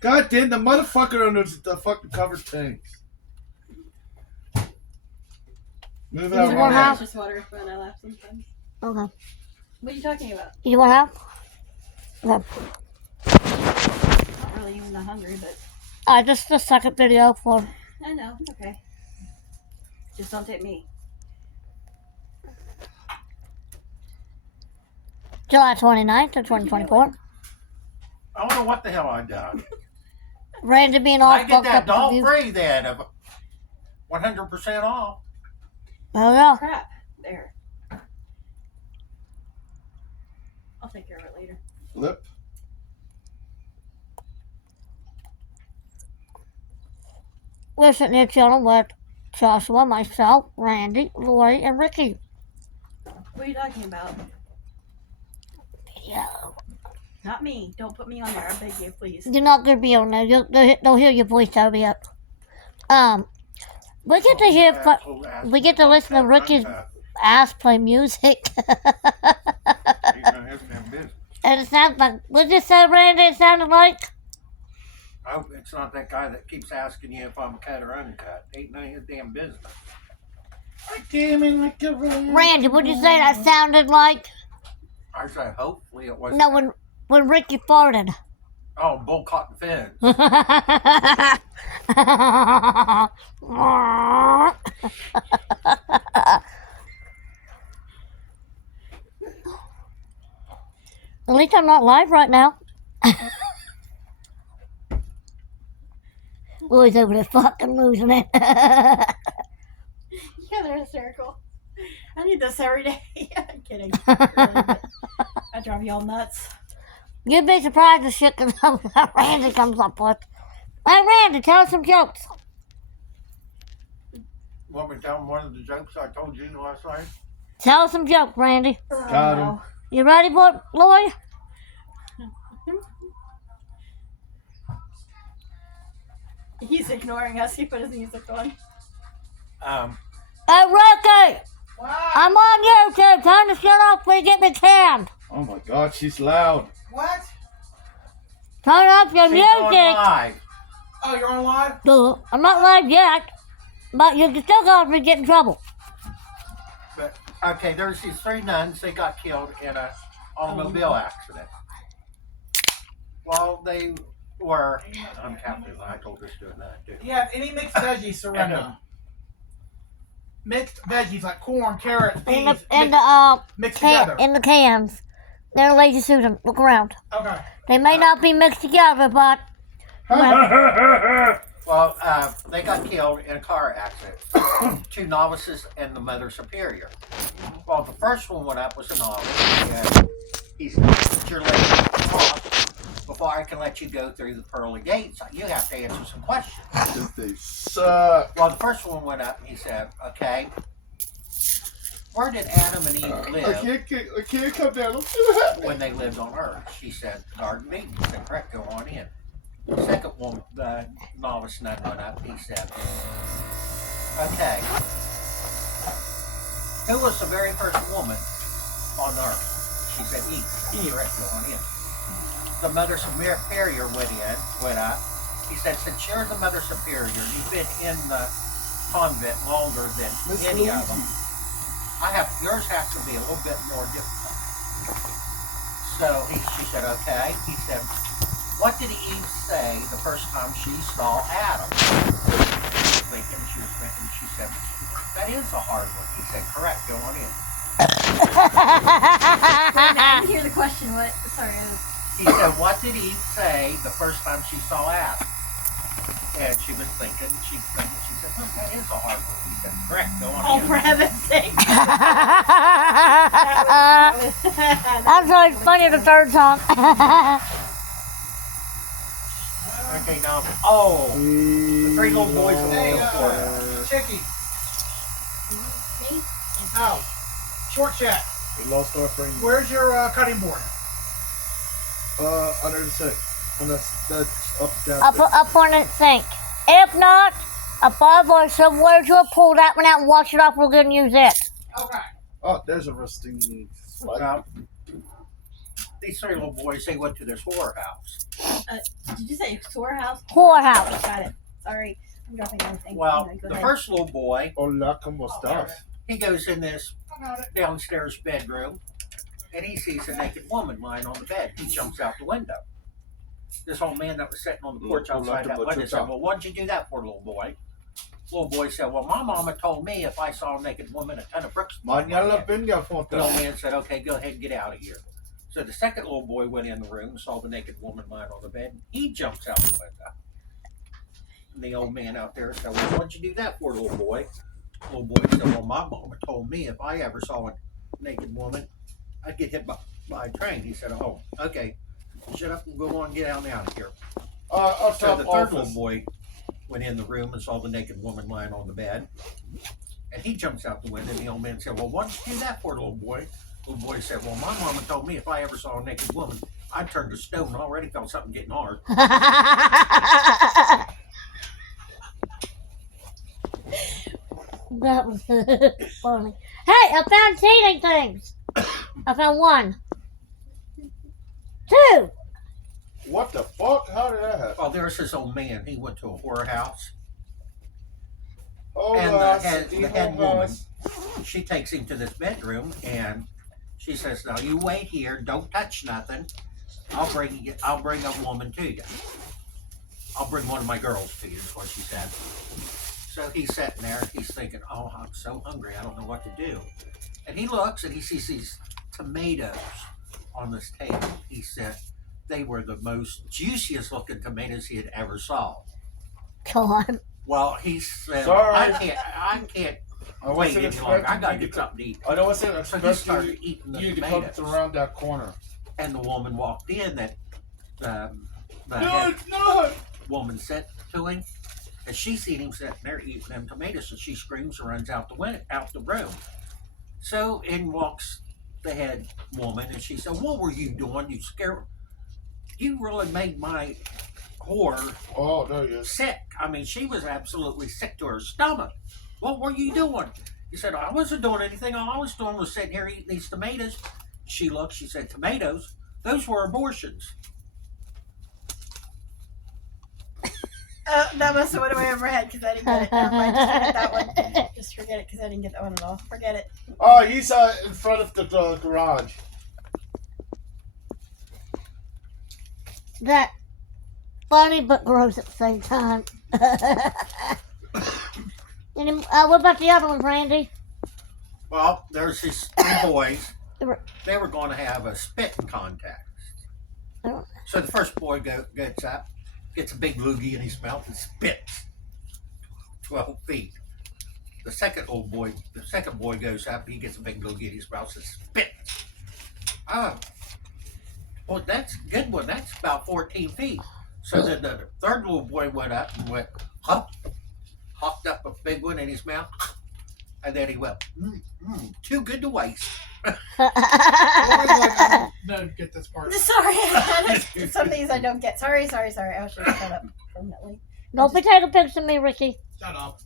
God damn, the motherfucker under the fucking covered tanks. Move out You right want now. help? Just water when I laugh sometimes. Okay. What are you talking about? You want help? Okay. Not really even that hungry, but Just the second video for I know. Okay. Just don't take me. July 29th of 2024. I don't know what the hell I done. Randy being all I get fucked that up. doll confused. free then of 100% off. Oh yeah. Crap. There. I'll take care of it later. Flip. We're sitting here chilling with Joshua, myself, Randy, Lori, and Ricky. What are you talking about? Video. Not me. Don't put me on there. I beg you, please. You're not gonna be on there. They'll hear your voice out of it. We get to hear. We get to listen to Ricky's ass play music. And it sounds like. What did you say, Randy? It sounded like. I hope it's not that guy that keeps asking you if I'm cut or uncut. Ain't none of his damn business. I came in like a rain. Randy, what did you say that sounded like? I said, hopefully it wasn't. No, when Ricky farted. Oh, bull cotton fins. At least I'm not live right now. Boy's over there fucking losing it. Yeah, they're hysterical. I need this every day. I'm kidding. Really, but I drive you all nuts. You'd be surprised the shit that Randy comes up with. Hey, Randy, tell us some jokes. Want me to tell him one of the jokes I told you last night? Tell us some jokes, Randy. Got him. You ready for it, Lloyd? He's ignoring us. He put his music on. Hey, Ricky! I'm on YouTube. Time to shut off before you get me canned. Oh my god, she's loud. What? Turn off your She's music. on live. Oh, you're on live? I'm not live yet, but you can still go if you get in trouble. But, okay, there's these 3 nuns. They got killed in an automobile accident. Well, they were. I'm Captain. I told this doing that too. Yeah, any mixed veggies, surrender. Mixed veggies like corn, carrot, In peas, the mixed together. in the cans. They're lazy Susan. Look around. Okay. They may not be mixed together, but Well, they got killed in a car accident. 2 novices and the Mother Superior. Well, the first one went up was a novice. And he said, "Your lady, talk before I can let you go through the pearly gates. You have to answer some questions." They suck. Well, the first one went up and he said, "Okay, where did Adam and Eve I live can't come down. Don't do that. when they lived on Earth?" She said, "Garden of Eden." He said, "Correct, go on in." The second one, the novice nun went up. He said, "Okay, who was the very first woman on Earth?" She said, "Eve." He said, "Correct, go on in." The Mother Superior went up. He said, "Since you're the Mother Superior, you've been in the convent longer than Miss any of them. Luigi. Yours has to be a little bit more difficult." So she said, "Okay." He said, "What did Eve say the first time she saw Adam?" She was thinking, she said, "That is a hard one." He said, "Correct, go on in." I didn't hear the question. What? Sorry. He said, "What did Eve say the first time she saw Adam?" And she was thinking, she said, "Oh, that is a hard one." He said, "Correct, go on Oh, in." for heaven's sake. That's really funny the third time. Okay, now, the 3 little boys in the Hey, airport. Chicky. Me? No. Short chat. We lost our friend. Where's your cutting board? Under the sink. On that's up down. up on the sink. If not, above or somewhere, you'll pull that one out and wash it off real good and use it. Okay. Oh, there's a rusting. Well, these three little boys, they went to this whorehouse. Did you say storehouse? Whorehouse. Got it. Sorry, I'm dropping everything. Well, Anyway, go the ahead. first little boy, Hola, ¿cómo estás? he goes in this downstairs bedroom, and he sees a naked woman lying on the bed. He jumps out the window. This old man that was sitting on the porch outside that window said, "Well, what'd you do that for, little boy?" Little boy said, "Well, my mama told me if I saw a naked woman, a ton of bricks." Mañana venga, The old Fonta. man said, "Okay, go ahead and get out of here." So the second little boy went in the room, saw the naked woman lying on the bed. He jumps out the window. And the old man out there said, "Well, what'd you do that for, little boy?" Little boy said, "Well, my mama told me if I ever saw a naked woman, I'd get hit by a train." He said, "Oh, okay. Shut up and go on and get out of here." Up So top the third office. little boy went in the room and saw the naked woman lying on the bed. And he jumps out the window, and the old man said, "Well, what'd you do that for, little boy?" Little boy said, "Well, my mama told me if I ever saw a naked woman, I'd turn to stone." Already felt something getting hard. That was funny. Hey, I found cheating things. I found 1, 2. What the fuck? How did that happen? Well, there's this old man. He went to a whorehouse. Hola, And the Steve head woman, House. she takes him to this bedroom, and she says, "Now you wait here. Don't touch nothing. I'll bring a woman to you. I'll bring one of my girls to you," is what she said. So he's sitting there. He's thinking, "Oh, I'm so hungry. I don't know what to do." And he looks and he sees these tomatoes on this table. He said they were the most juiciest looking tomatoes he had ever saw. God. Well, he said, Sorry. I can't I wait wasn't any longer. I expecting gotta you get to. something to eat. I wasn't So he expecting started eating the you to come tomatoes. around that corner. And the woman walked in. That the No, head it's not. woman said to him, and she seen him sitting there eating them tomatoes, and she screams and runs out the room. So in walks the head woman, and she said, "What were you doing? You scared? You really made my whore Oh, there he is. sick. I mean, she was absolutely sick to her stomach. What were you doing?" He said, "I wasn't doing anything. All I was doing was sitting here eating these tomatoes." She looked, she said, "Tomatoes? Those were abortions." That must have went away over my head because I didn't get it. Never mind, just forget that one. Just forget it because I didn't get that one at all. Forget it. Oh, he's in front of the garage. That funny but gross at the same time. What about the other one, Randy? Well, there's these three boys. They were going to have a spitting contest. Oh. So the first boy gets up, gets a big loogie in his mouth and spits 12 feet. The second boy goes up, he gets a big loogie in his mouth and spits. Oh, well, that's a good one. That's about 14 feet. So then the third little boy went up and went, hopped up a big one in his mouth, and then he went, too good to waste. No, get this part. Sorry. Some of these I don't get. Sorry. I should have shut up permanently. Don't be taking pictures of me, Ricky. Shut up.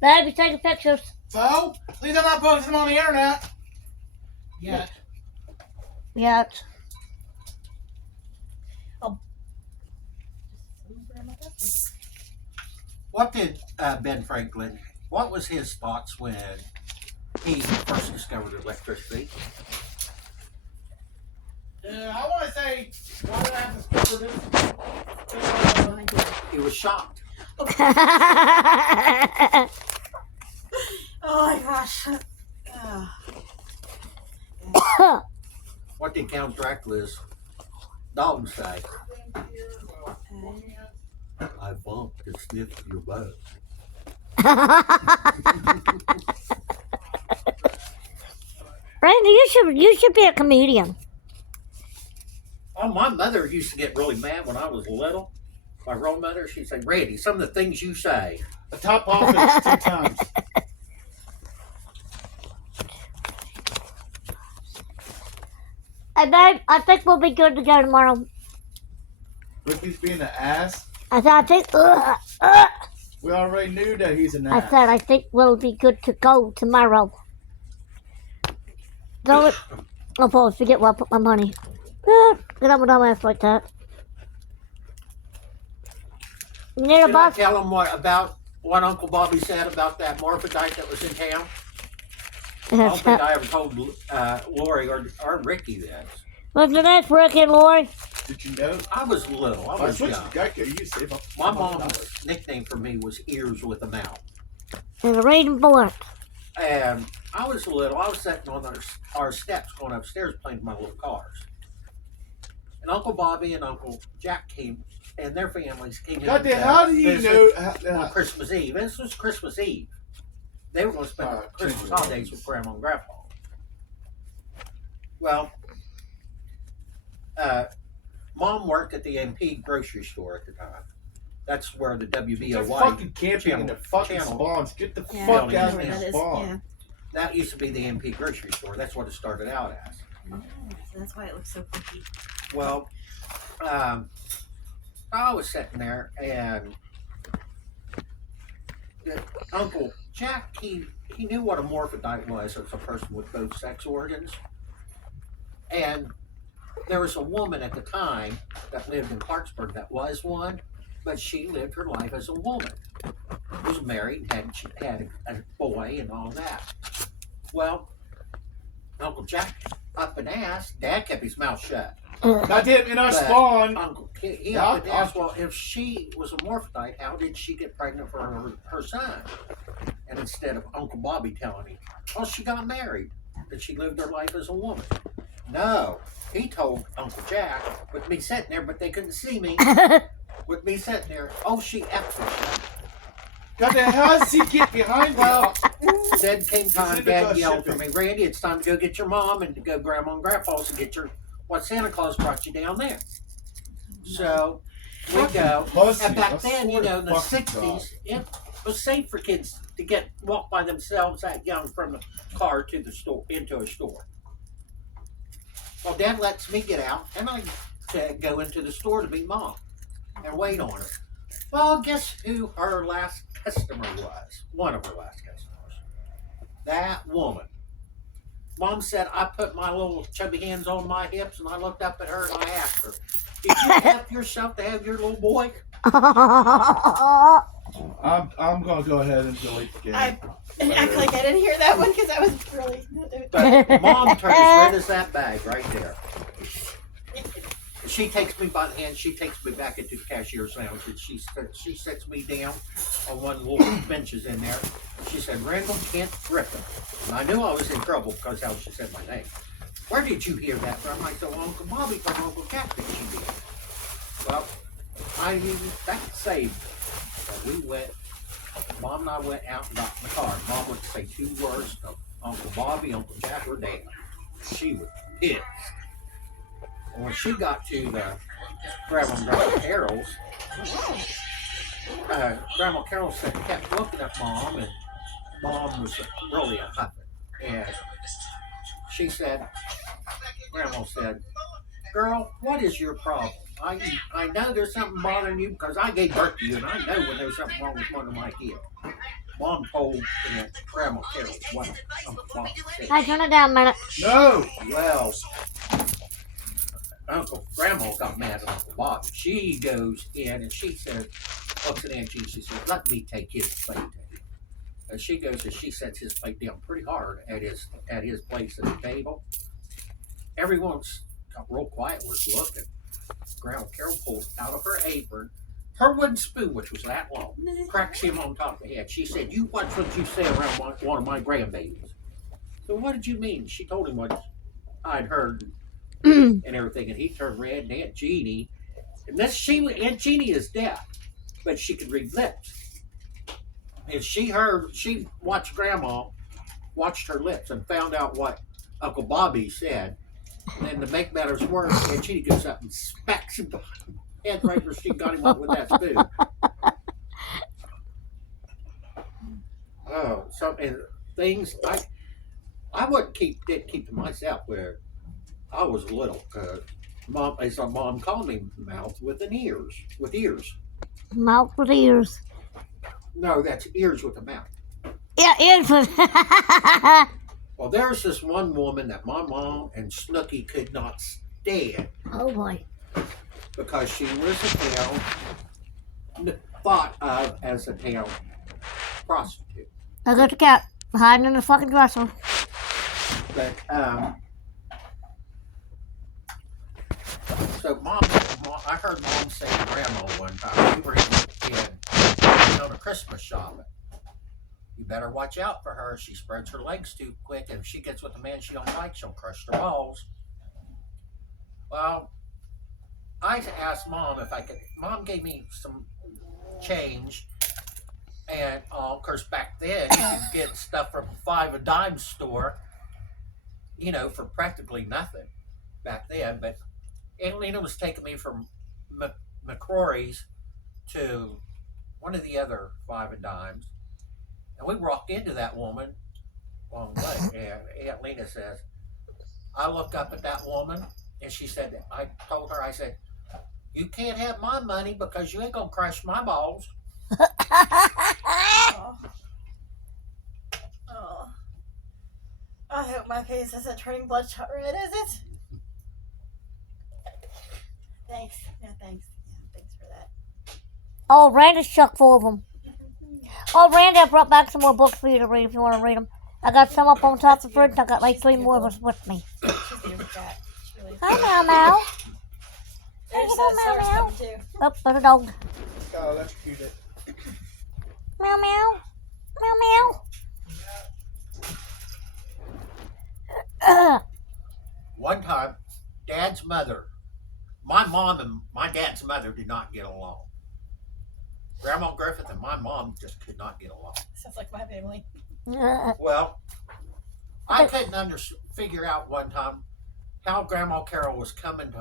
Baby, taking pictures. So, at least I'm not posting them on the internet. Yeah. Yeah. What did Ben Franklin, what was his thoughts when he first discovered electricity? I want to say, why did I have to skip this? He was shocked. Oh my gosh. What did Count Dracula's dog say? I bumped and sniffed your butt. Randy, you should be a comedian. Oh, my mother used to get really mad when I was little. My real mother, she'd say, "Randy, some of the things you say." The top office 2 times. Hey, babe, I think we'll be good to go tomorrow. Ricky's being an ass. I think. We already knew that he's an I ass. said I think we'll be good to go tomorrow. Don't. I'll always forget where I put my money. Get up with dumb ass like that. You need a Did I bus? tell him what Uncle Bobby said about that morphodite that was in town? I don't think I ever told Lori or Ricky this. What's the next, Ricky and Lori? Did you know? I was little. I I was switched young. to Geico. You can save up. My $100. mom's nickname for me was Ears with a Mouth. And the reading for it. And I was little. I was sitting on our steps going upstairs playing with my little cars. And Uncle Bobby and Uncle Jack came, and their families came in. Goddamn! How do you visit know? on Christmas Eve. This was Christmas Eve. They were going to spend the Christmas holidays with Grandma and Grandpa. Well, Mom worked at the MP grocery store at the time. That's where the They're WBOY. fucking camping in the fucking channel. spawns. Get the Yeah, fuck Yeah, out of where that the is. spawn. Yeah. That used to be the MP grocery store. That's what it started out as. Oh, so that's why it looks so creepy. Well, I was sitting there, and Uncle Jack, he knew what a morphodite was as a person with both sex organs. And there was a woman at the time that lived in Clarksburg that was one, but she lived her life as a woman. Was married, she had a boy and all that. Well, Uncle Jack up and asked, Dad kept his mouth shut. Goddamn! In our But spawn. Uncle, he up and asked, well, if she was a morphodite, how did she get pregnant for her son? And instead of Uncle Bobby telling him, well, she got married, and she lived her life as a woman. No, he told Uncle Jack, with me sitting there, but they couldn't see me, with me sitting there, oh, she effed. Goddamn! How does he get behind me? Well, then came time, Send it Dad to yelled for shipping. me, Randy, it's time to go get your mom and to go Grandma and Grandpa's and get your, what Santa Claus brought you down there. So, we go. Pussy, And back I then, you swear know, in the to fucking 60s, it was safe for kids to walk by themselves that young from the car to the store, into a store. Well, Dad lets me get out, and I go into the store to meet Mom and wait on her. Well, guess who her last customer was? One of her last customers. That woman. Mom said, I put my little chubby hands on my hips, and I looked up at her, and I asked her, did you help yourself to have your little boy? I'm gonna go ahead and delete the game. I act like I didn't hear that one because I was really. But Mom turned as red as that bag right there. She takes me by the hand. She takes me back into the cashier's lounge, and she sets me down on one of the little benches in there. She said, Randall Kent Griffin. And I knew I was in trouble because how she said my name. Where did you hear that from? I said, well, Uncle Bobby from Uncle Jack that she did. Well, that saved me. So we went, Mom and I went out and got in the car. Mom would say 2 words to Uncle Bobby, Uncle Jack, or Dad. She was pissed. And when she got to the Grandma and Grandma Carol's, Grandma Carol kept looking at Mom, and Mom was really a huffing. And she said, Grandma said, girl, what is your problem? I know there's something bothering you because I gave birth to you, and I know when there's something wrong with one of my kids. Mom told Grandma Carol what Uncle Bob said. Hey, turn it down a minute. No. Well, Grandma got mad at Uncle Bob. She goes in and she says, looks at Aunt Jean, she says, let me take his plate. And she goes and she sets his plate down pretty hard at his place at the table. Everyone's got real quiet, was looking. Grandma Carol pulls out of her apron her wooden spoon, which was that long, cracks him on top of the head. She said, you watch what you say around one of my grandbabies. So what did you mean? She told him what I'd heard and everything, and he turned red. And Aunt Jeannie, and Aunt Jeannie is deaf, but she could read lips. And she watched Grandma, watched her lips, and found out what Uncle Bobby said. And then to make matters worse, Aunt Jeannie goes up and smacks him behind the head right where she got him up with that spoon. Oh, so and things I wouldn't keep to myself where I was little. Mom called me mouth with ears. Mouth with ears. No, that's ears with a mouth. Yeah, ears with. Well, there's this one woman that my mom and Snooky could not dead Oh boy. because she was a town thought of as a town prostitute. I got the cat hiding in the fucking dresser. But so mom, I heard mom say to grandma one time we were on a Christmas shopping. You better watch out for her. She spreads her legs too quick, and if she gets with a man she don't like, she'll crush her balls. Well, I asked mom if I could. Mom gave me some change, and of course back then you could get stuff from a 5 a dime store, for practically nothing back then. But Angelina was taking me from McCrory's to one of the other 5 a dimes, and we walked into that woman on the way, and Aunt Lena says, I look up at that woman, and she said, I told her, I said, you can't have my money because you ain't gonna crush my balls. Oh. Oh. I hope my face isn't turning bloodshot red, is it? Thanks. Yeah, thanks. Yeah, thanks for that. Oh, Randy's chock full of them. Oh, Randy, I brought back some more books for you to read if you want to read them. I got some up on top of the fridge, and I got like 3 more with me. She's beautiful cat. She really Hi, Meow Meow. There's Hello, Sarah's Meow Meow. coming too. Oh, there's a dog. Oh, that's cute. Meow Meow. Meow Meow. One time, Dad's mother, my mom and my dad's mother did not get along. Grandma Griffith and my mom just could not get along. Sounds like my family. Well, I couldn't figure out one time how Grandma Carol was coming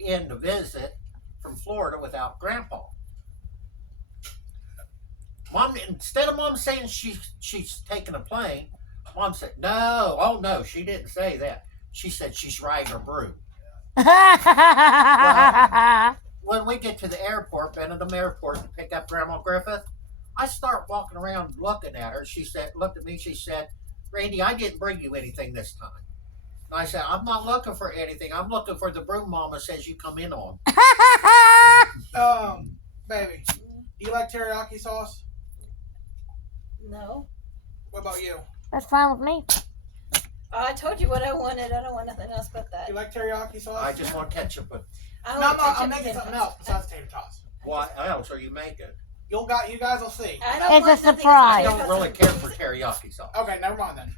in to visit from Florida without Grandpa. Mom, instead of Mom saying she's taking a plane, Mom said, no, oh no, she didn't say that. She said she's riding her broom. When we get to the airport, Benedum Airport, to pick up Grandma Griffith, I start walking around looking at her. She looked at me, she said, Randy, I didn't bring you anything this time. And I said, I'm not looking for anything. I'm looking for the broom Mama says you come in on. Baby, do you like teriyaki sauce? No. What about you? That's fine with me. I told you what I wanted. I don't want nothing else but that. Do you like teriyaki sauce? I just want ketchup. But I No, want I'm ketchup making and something ketchup. else besides tater tots. what else are you making? You guys will see. I don't It's want a nothing surprise. I else don't but really care for teriyaki sauce. Okay, never mind then.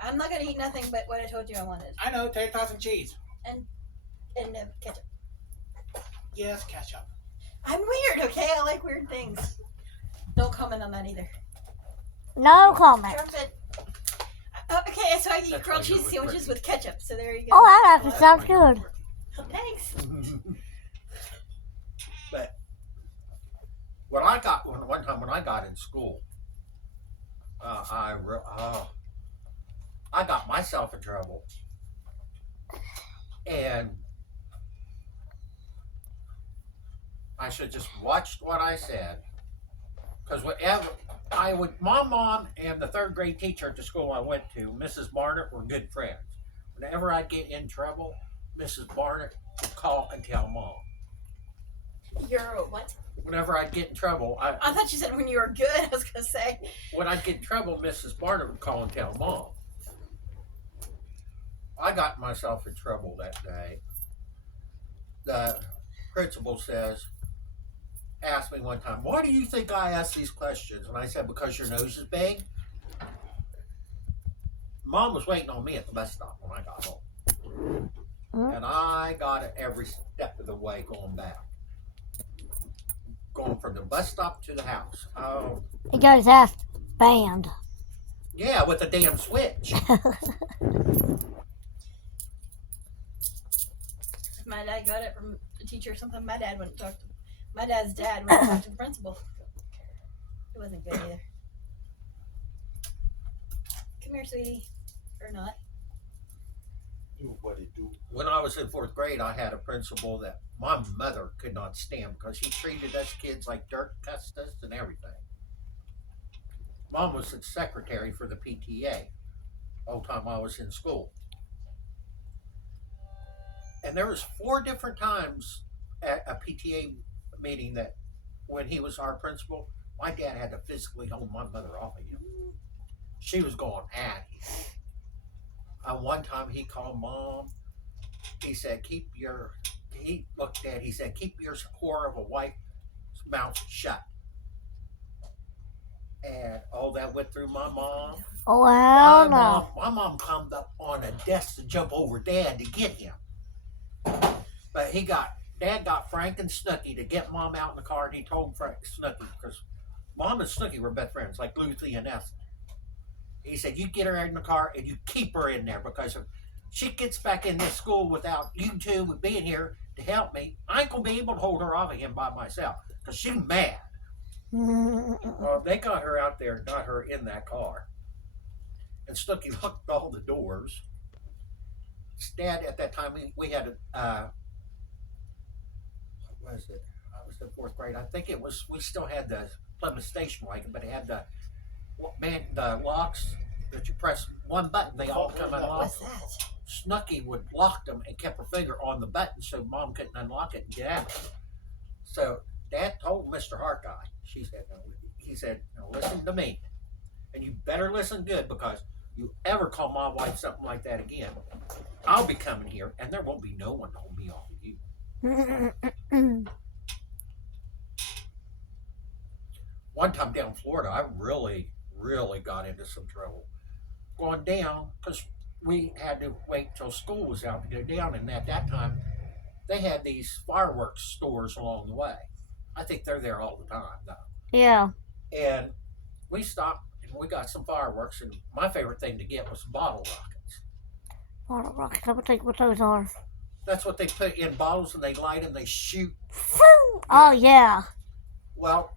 I'm not gonna eat nothing but what I told you I wanted. I know, tater tots and cheese. And ketchup. Yes, ketchup. I'm weird, okay? I like weird things. Don't comment on that either. No comment. Trumpet. Okay, so I eat That's grilled why cheese you're sandwiches with with ketchup. So there you go. Oh, that actually sounds good. Thanks. But when I got one time when I got in school, I got myself in trouble, and I should just watched what I said, because whatever my mom and the 3rd grade teacher at the school I went to, Mrs. Barnett, were good friends. Whenever I get in trouble, Mrs. Barnett would call and tell Mom. You're what? Whenever I'd get in trouble, I thought you said when you were good. I was gonna say. when I'd get in trouble, Mrs. Barnett would call and tell Mom. I got myself in trouble that day. The principal asked me one time, why do you think I ask these questions? And I said, because your nose is big. Mom was waiting on me at the bus stop when I got home. And I got it every step of the way going back. Going from the bus stop to the house. Oh, He got his ass banned. yeah, with a damn switch. If my dad got it from a teacher or something, my dad's dad went to talk to the principal. It wasn't good either. Come here, sweetie. Or not. Do what he do. When I was in 4th grade, I had a principal that my mother could not stand because he treated us kids like dirt, cussed us, and everything. Mom was the secretary for the PTA the whole time I was in school. And there was 4 different times at a PTA meeting that when he was our principal, my dad had to physically hold my mother off of him. She was going at him. One time he called Mom. He said, he looked at, he said, keep your whore of a wife's mouth shut. And all that went through my mom. Oh, hell no. My mom climbed up on a desk to jump over Dad to get him. But Dad got Frank and Snooky to get Mom out in the car, and he told Frank Snooky, because Mom and Snooky were best friends, like Lucy and Ethel. He said, you get her in the car and you keep her in there, because if she gets back in this school without you two being here to help me, I ain't going to be able to hold her off of him by myself, because she's mad. Well, they got her out there and got her in that car. And Snooky locked all the doors. Dad, at that time, we had what was it? I was in 4th grade. I think it was, we still had the Plymouth station wagon, but it had the locks that you press one button, they all come unlock. What's that? Snooky would lock them and kept her finger on the button so Mom couldn't unlock it and get out. So Dad told Mr. Harkeye, he said, now listen to me. And you better listen good, because you ever call my wife something like that again, I'll be coming here and there won't be no one to hold me off of you. One time down in Florida, I really got into some trouble. Going down, because we had to wait till school was out to go down, and at that time, they had these fireworks stores along the way. I think they're there all the time, though. Yeah. And we stopped and we got some fireworks, and my favorite thing to get was bottle rockets. Bottle rockets. Let me think what those are. That's what they put in bottles and they light and they shoot. Oh, yeah. Well,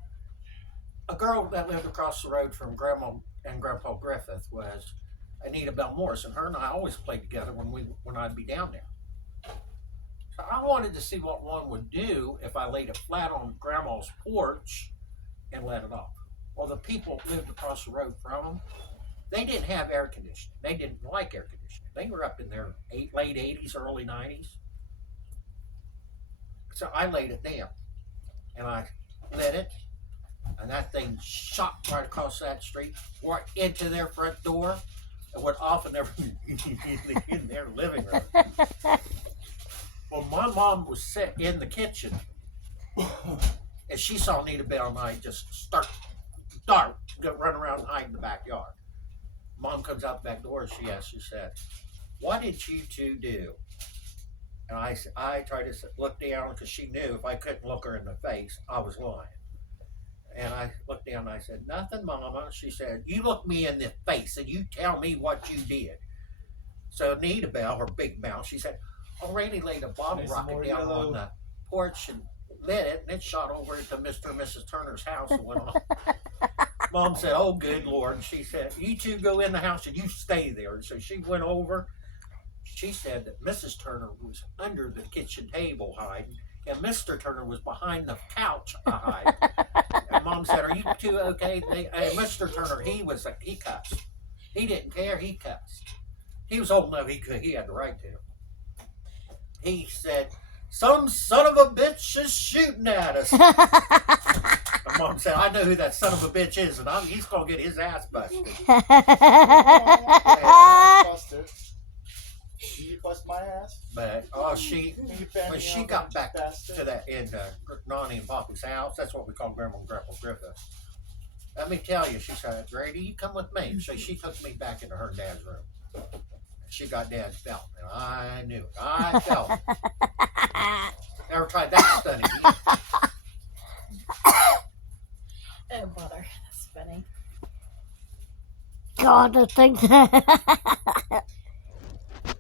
a girl that lived across the road from Grandma and Grandpa Griffith was Anita Bell Morris, and her and I always played together when I'd be down there. So I wanted to see what one would do if I laid it flat on Grandma's porch and let it off. Well, the people lived across the road from them, they didn't have air conditioning. They didn't like air conditioning. They were up in their late 80s, early 90s. So I laid it down, and I lit it, and that thing shot right across that street, right into their front door, and went off in their living room. Well, my mom was sitting in the kitchen, and she saw Anita Bell and I just run around and hide in the backyard. Mom comes out the back door and she said, what did you two do? And I tried to look down, because she knew if I couldn't look her in the face, I was lying. And I looked down and I said, nothing, Mama. She said, you look me in the face and you tell me what you did. So Anita Bell, her big mouth, she said, oh, Randy laid a bottle rocket down on the porch and lit it, and it shot over into Mr. and Mrs. Turner's house and went off. Mom said, oh, good Lord. And she said, you two go in the house and you stay there. And so she went over. She said that Mrs. Turner was under the kitchen table hiding, and Mr. Turner was behind the couch hiding. And Mom said, are you two okay? Mr. Turner, he cussed. He didn't care, he cussed. He was old enough, he had the right to. He said, some son of a bitch is shooting at us. And Mom said, I know who that son of a bitch is, and he's going to get his ass busted. Busted. You bust my ass? But when she got back to that end Nani and Poppy's house, that's what we call Grandma and Grandpa Griffith. Let me tell you, she said, Grady, you come with me. So she took me back into her dad's room. She got Dad's belt, and I knew it. I felt it. Never tried that study. Oh, brother, that's funny. God, the thing.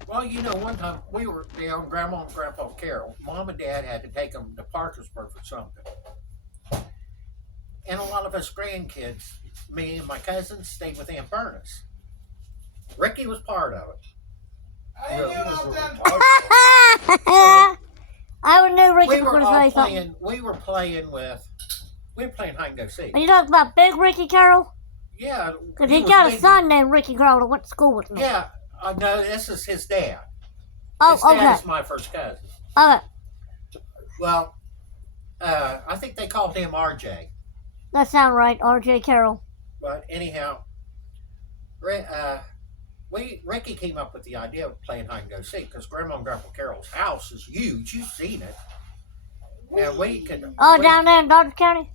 Well, you know, one time we were down Grandma and Grandpa Carroll. Mom and Dad had to take them to Parkersburg for something. And a lot of us grandkids, me and my cousins, stayed with Aunt Bernice. Ricky was part of it. I Yeah, knew he was about really that. hard. I would know Ricky We was were going to all say something. we were playing hide and go seek. Are you talking about Big Ricky Carroll? Yeah. Because he got a son named Ricky Carroll that went to school with me. Yeah. No, this is his dad. Oh, His dad okay. is my first cousin. Okay. Well, I think they called him RJ. That sounds right. R.J. Carroll. But anyhow, Ricky came up with the idea of playing hide and go seek because Grandma and Grandpa Carroll's house is huge. You've seen it. And we could. Oh, down there in Dodge County?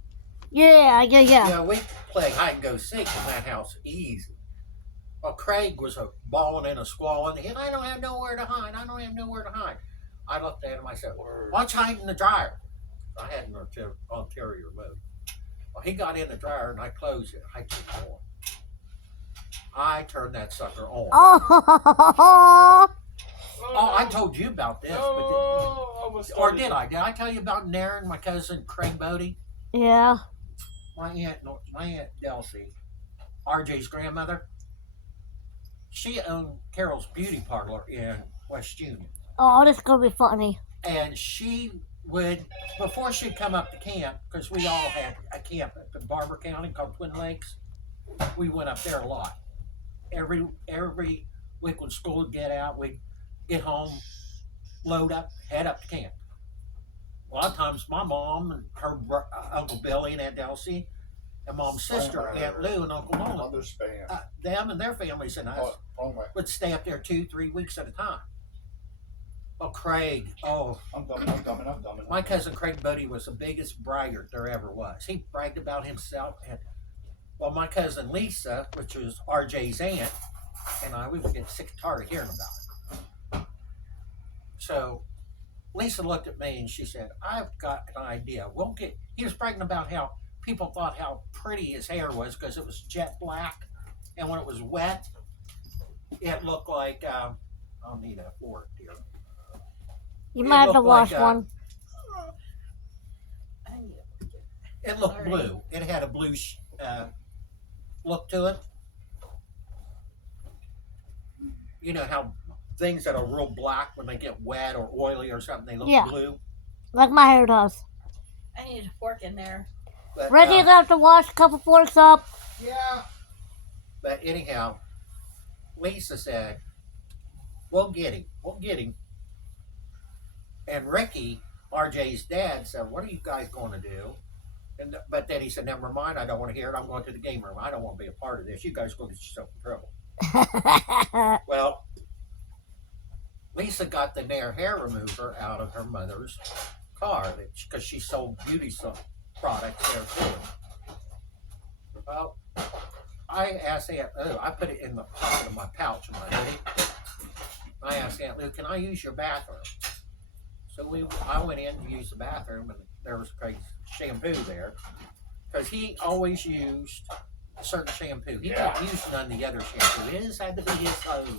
Yeah. Yeah, we could play hide and go seek in that house easy. Well, Craig was a bawling and a squalling. And I don't have nowhere to hide. I don't have nowhere to hide. I looked at him. I said, "Watch hide in the dryer." I had an ulterior motive. Well, he got in the dryer and I closed it. I turned it on. I turned that sucker on. Oh. Oh, I told you about this, almost or started. did I? Did I tell you about Naren, my cousin Craig Bodie, Yeah. my aunt Delcy, RJ's grandmother? She owned Carol's Beauty Parlor in West Union, Oh, this is going to be funny. and she would before she'd come up to camp because we all had a camp up in Barber County called Twin Lakes. We went up there a lot. Every week when school would get out, we'd get home, load up, head up to camp. A lot of times, my mom and her Uncle Billy and Aunt Delcy, and Mom's sister, Aunt Lou, and Uncle Nolan, Mother spam. them and their families and us Oh, wrong way. would stay up there 2-3 weeks at a time. Oh, Craig! Oh, I'm coming. my cousin Craig Buddy was the biggest braggart there ever was. He bragged about himself. And, well, my cousin Lisa, which was RJ's aunt, and I, we would get sick and tired of hearing about it. So Lisa looked at me and she said, "I've got an idea. We'll get." He was bragging about how people thought how pretty his hair was because it was jet black, and when it was wet, it looked like I'll need a fork here. You It might have to looked like, wash one. I need it. It looked Sorry. blue. It had a blue look to it. You know how things that are real black when they get wet or oily or something, they look Yeah. blue. Like my hair does. I need a fork in there. But, Reggie's gonna have to wash a couple forks up. Yeah. but anyhow, Lisa said, "We'll get him. We'll get him." And Ricky, RJ's dad, said, "What are you guys going to do?" But then he said, "Never mind. I don't want to hear it. I'm going to the game room. I don't want to be a part of this. You guys go get yourself in trouble." Well, Lisa got the Nair hair remover out of her mother's car because she sold beauty products there too. Well, I asked Aunt Lou, I put it in the pocket of my pouch in my hoodie. I asked Aunt Lou, "Can I use your bathroom?" So I went in to use the bathroom, and there was Craig's shampoo there because he always used a certain shampoo. He didn't use none of the other shampoo. His had to be his own.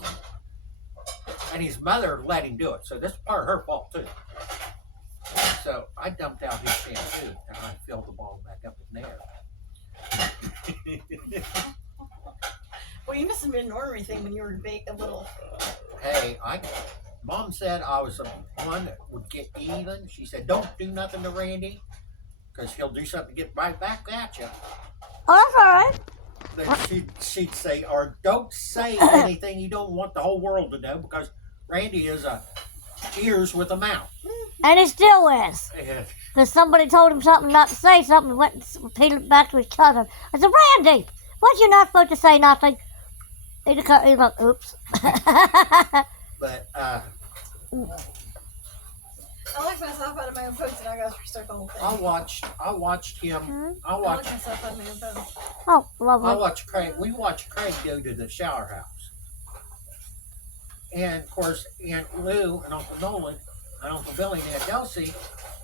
And his mother let him do it, so this is part of her fault too. So I dumped out his shampoo and I filled the ball back up in there. Well, you must have been an ornery thing when you were a little. Hey, Mom said I was the one that would get even. She said, "Don't do nothing to Randy, because he'll do something to get right back at you." Oh, that's all right. Then she'd say, "Or don't say anything you don't want the whole world to know, because Randy is a ears with a mouth." And he still is. And Because somebody told him something not to say something and went and repeated it back to his cousin. I said, "Randy, what you not supposed to say nothing?" He's like, "Oops." but I locked myself out of my own post and I got to restart the whole thing. I watched him. I I locked watched myself out of my own post. Oh, I lovely. watched Craig. We watched Craig go to the shower house, and of course, Aunt Lou and Uncle Nolan and Uncle Billy and Aunt Delcy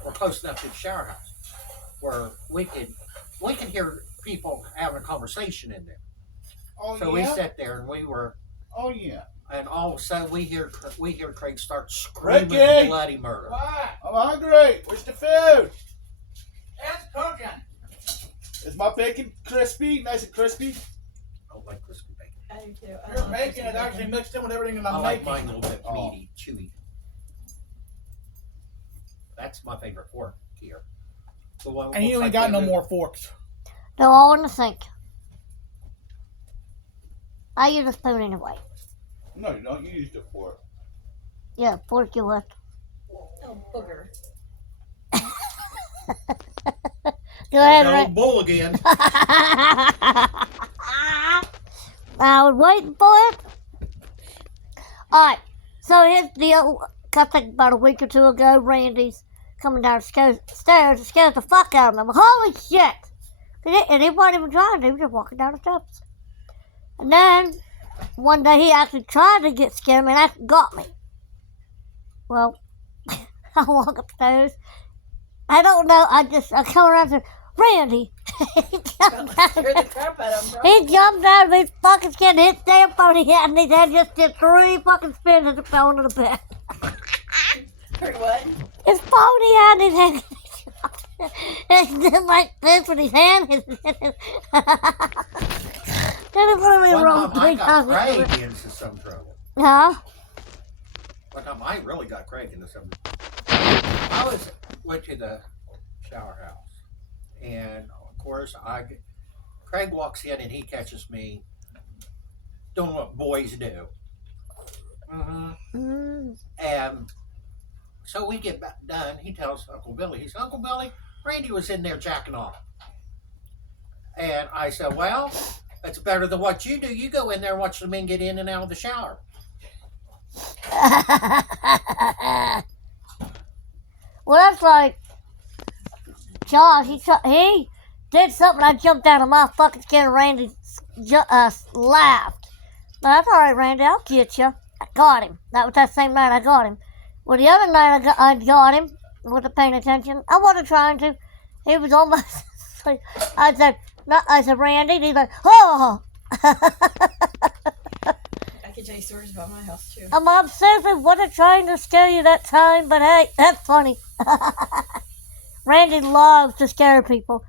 were close enough to the shower house where we could hear people having a conversation in there. Oh So we yeah. sat there and we were, Oh yeah. and all of a sudden we hear Craig start screaming Ricky! bloody murder. What? I'm hungry. Where's the food? It's cooking. Is my bacon crispy? Nice and crispy? I don't like crispy bacon. I do too. Your bacon is actually mixed in with everything that I I'm like making. mine a little bit Oh. meaty, chewy. That's my favorite fork here. The one that And you looks ain't like got no they more forks. They're all in the sink. I use a spoon anyway. No, you don't. You used it for it. Yeah, 40 left. Oh, booger. Go ahead, That Rick. old bull again. I was waiting for it. Alright, so here's the deal. I think about a week or two ago, Randy's coming down the stairs and scared the fuck out of him. Holy shit! And he wasn't even trying to, he was just walking down the steps. And then, one day he actually tried to get scared me and actually got me. Well, I walk upstairs. I don't know, I come around and said, Randy! he jumped out. Scared the crap out of him, bro. He jumped out of his fucking skin, his damn phone he had, and his head just did 3 fucking spins and it fell into the bed. Or what? His phone he had in his hand. He did like this with his hand. That is really One wrong. time I got Craig into some trouble. Huh? One time I really got Craig into some trouble. Went to the shower house. And of course, Craig walks in and he catches me doing what boys do. And so we get back done. He tells Uncle Billy, he said, Uncle Billy, Randy was in there jacking off. And I said, well, that's better than what you do. You go in there and watch the men get in and out of the shower. Well, that's like Josh. He did something. I jumped out of my fucking skin and Randy laughed. But that's all right, Randy. I'll get you. I got him. That was that same night I got him. Well, the other night I got him. Wasn't paying attention. I wasn't trying to. He was almost asleep. I said, Randy. And he's like, oh. I could tell you stories about my house too. I'm seriously wasn't trying to scare you that time, but hey, that's funny. Randy loves to scare people.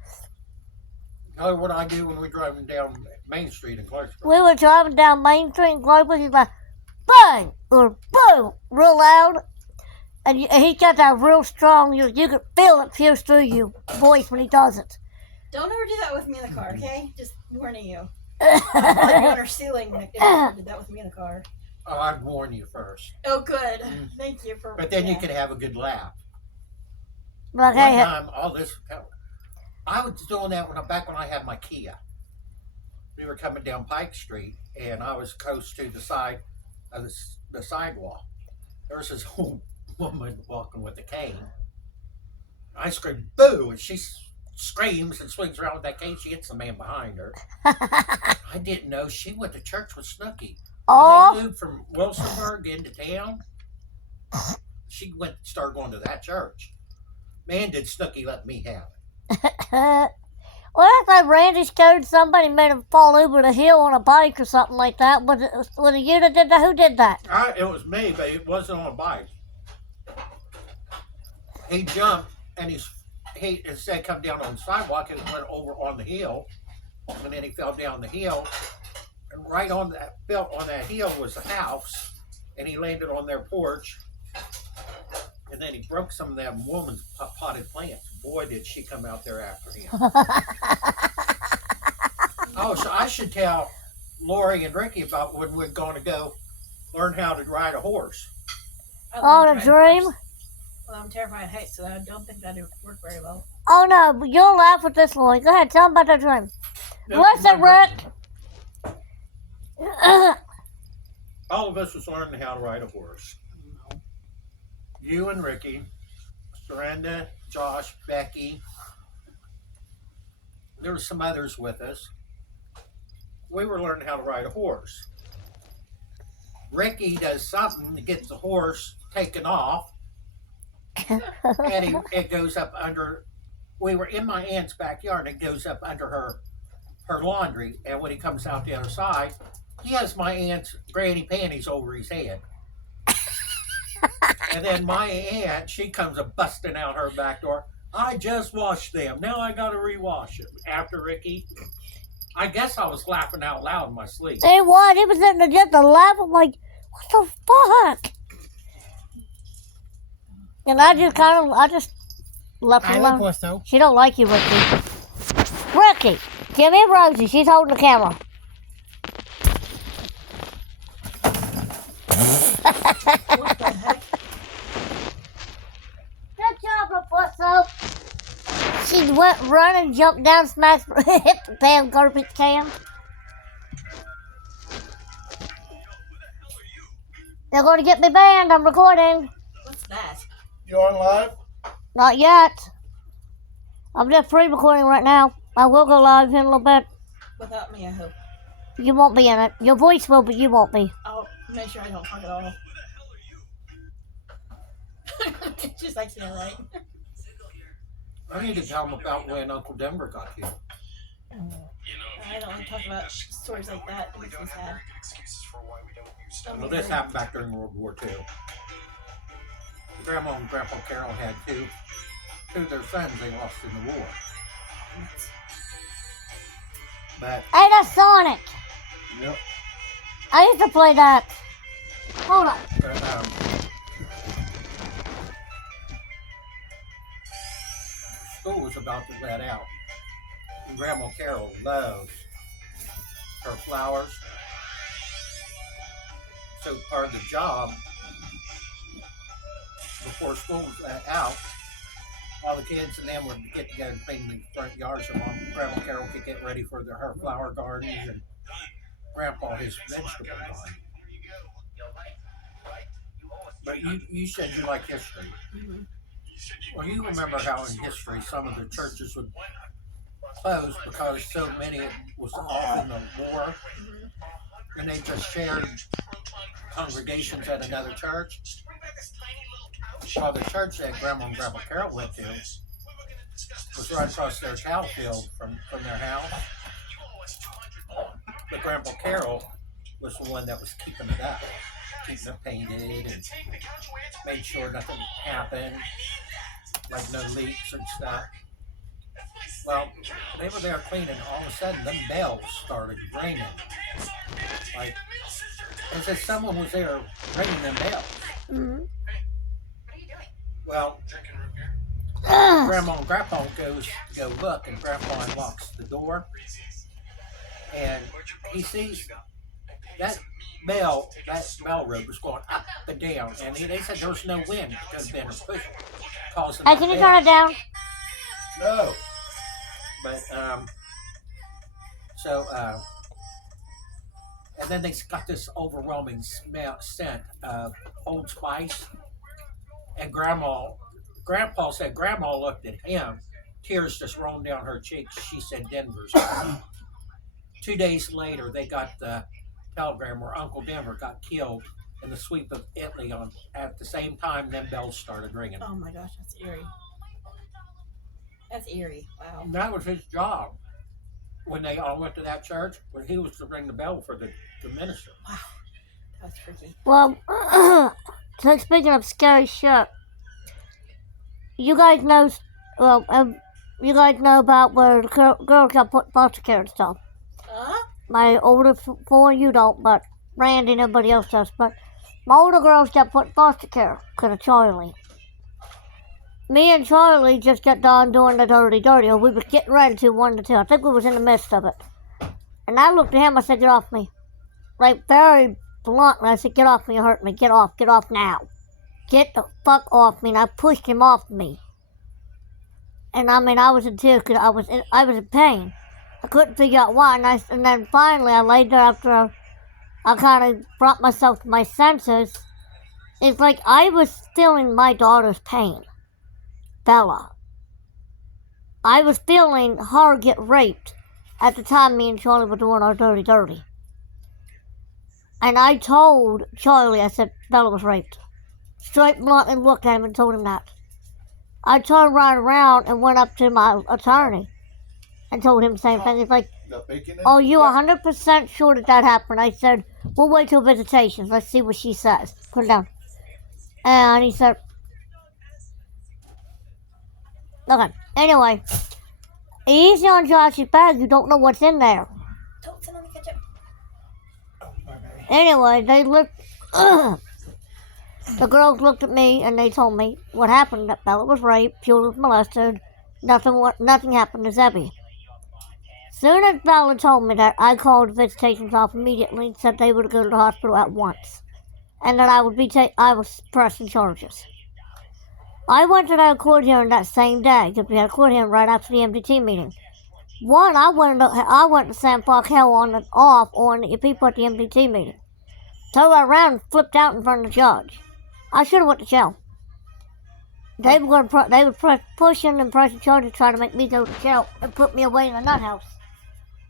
Tell you what I do when we're driving down Main Street in Clarksville. We were driving down Main Street in Global. He's like, bang or boom, real loud. And he got that real strong, you can feel it pierce through you voice when he does it. Don't ever do that with me in the car, okay? Just warning you. On our ceiling, Nick did that with me in the car. Oh, I'd warn you first. Oh, good. Thank you for. But then you could have a good laugh. Like, One hey, time, I was doing that back when I had my Kia. We were coming down Pike Street, and I was close to the side of the sidewalk. There was this old woman walking with a cane. I screamed, boo! And she screams and swings around with that cane. She hits the man behind her. I didn't know she went to church with Snooky. When they moved from Wilsonburg into town, she started going to that church. Man, did Snooky let me have it. well, that's like Randy scared somebody, made him fall over the hill on a bike or something like that. Was it you that did that? Who did that? It was me, but it wasn't on a bike. He jumped, and he instead of come down on the sidewalk, he went over on the hill, and then he fell down the hill. And right on that hill was the house, and he landed on their porch. And then he broke some of that woman's potted plants. Boy, did she come out there after him. Oh, so I should tell Lori and Ricky about when we're going to go learn how to ride a horse. Oh, the dream? Well, I'm terrified of heights, so I don't think that would work very well. Oh, no, but you'll laugh with this, Lori. Go ahead, tell them about the dream. Listen, Rick. All of us was learning how to ride a horse. You and Ricky, Surrenda, Josh, Becky. There were some others with us. We were learning how to ride a horse. Ricky does something to get the horse taken off. And it goes up under. We were in my aunt's backyard. And it goes up under her laundry. And when he comes out the other side, he has my aunt's granny panties over his head. And then my aunt, she comes a busting out her back door. I just washed them. Now I got to rewash them. After Ricky, I guess I was laughing out loud in my sleep. Hey, what? He was sitting there just laughing like, what the fuck? And I just left her alone. She don't like you, Ricky. Ricky, give me Rosie. She's holding the camera. What the heck? went running, jumped down, smashed, hit the damn garbage can. They're going to get me banned. I'm recording. What's that? You on live? Not yet. I'm just pre-recording right now. I will go live in a little bit. Without me, I hope. You won't be in it. Your voice will, but you won't be. I'll make sure I don't talk at all. It's just like that, right? I need to tell them about when Uncle Denver got here. I don't want to talk about stories like that. It makes me sad. Well, this happened back during World War II. Grandma and Grandpa Carroll had two of their sons they lost in the war. But Hey, that's Sonic. Yep. I used to play that. Hold on. School was about to let out. And Grandma Carroll loves her flowers. So part of the job, before school was let out, all the kids and them would get together and clean the front yards so Grandma Carroll could get ready for her flower gardens and Grandpa his vegetable garden. But you said you like history. Mm-hmm. Well, you remember how in history some of the churches would close because so many was off in the war, and they just shared congregations at another church. Well, the church that Grandma and Grandpa Carroll went to was right across their cow field from their house. But Grandpa Carroll was the one that was keeping it up, keeping it painted, and made sure nothing happened, like no leaks and stuff. Well, they were there cleaning, all of a sudden, them bells started ringing. Like, as if someone was there ringing them bells. Mm-hmm. Well, Grandma and Grandpa goes to go look, and Grandpa unlocks the door, and he sees that bell rope was going up and down, and they said there was no wind. It could have been a push causing Hey, that can you bell. turn it down? No. But and then they got this overwhelming scent of Old Spice. And Grandpa said Grandma looked at him, tears just rolling down her cheeks. She said Denver's gone. 2 days later, they got the telegram where Uncle Denver got killed in the sweep of Italy at the same time them bells started ringing. Oh my gosh, that's eerie. That's eerie. Wow. And that was his job when they all went to that church. When he was to ring the bell for the minister. Wow. That was freaky. Well, so speaking of scary shit, you guys know, you guys know about where the girls got put in foster care and stuff. My older four, you don't, but Randy and everybody else does. But my older girls got put in foster care because of Charlie. Me and Charlie just got done doing the dirty. Or we was getting ready to 1 to 2. I think we was in the midst of it. And I looked at him, I said, get off me. Like, very bluntly, I said, get off me, you hurt me. Get off now. Get the fuck off me. And I pushed him off me. And I mean, I was in tears because I was in pain. I couldn't figure out why. And then finally, I laid there after I kind of brought myself to my senses. It's like I was feeling my daughter's pain. Bella. I was feeling her get raped at the time me and Charlie were doing our dirty. And I told Charlie, I said, Bella was raped. Straight blunt and looked at him and told him that. I turned right around and went up to my attorney and told him the same thing. He's like, Got bacon in? oh, you 100% sure that happened? I said, we'll wait till visitations. Let's see what she says. Put it down. And he said, okay. Anyway, easy on Josh's bag. You don't know what's in there. Don't sit on the ketchup. Anyway, they looked. The girls looked at me and they told me what happened. That Bella was raped, Julie was molested. Nothing happened to Zebby. Soon as Bella told me that, I called the visitations off immediately and said they would go to the hospital at once, and that I was pressing charges. I went to that court hearing that same day because we had a court hearing right after the MDT meeting. One, I went to send fuck hell off on the people at the MDT meeting. Turned around and flipped out in front of the judge. I should have went to jail. They were pushing and pressing charges to try to make me go to jail and put me away in a nut house.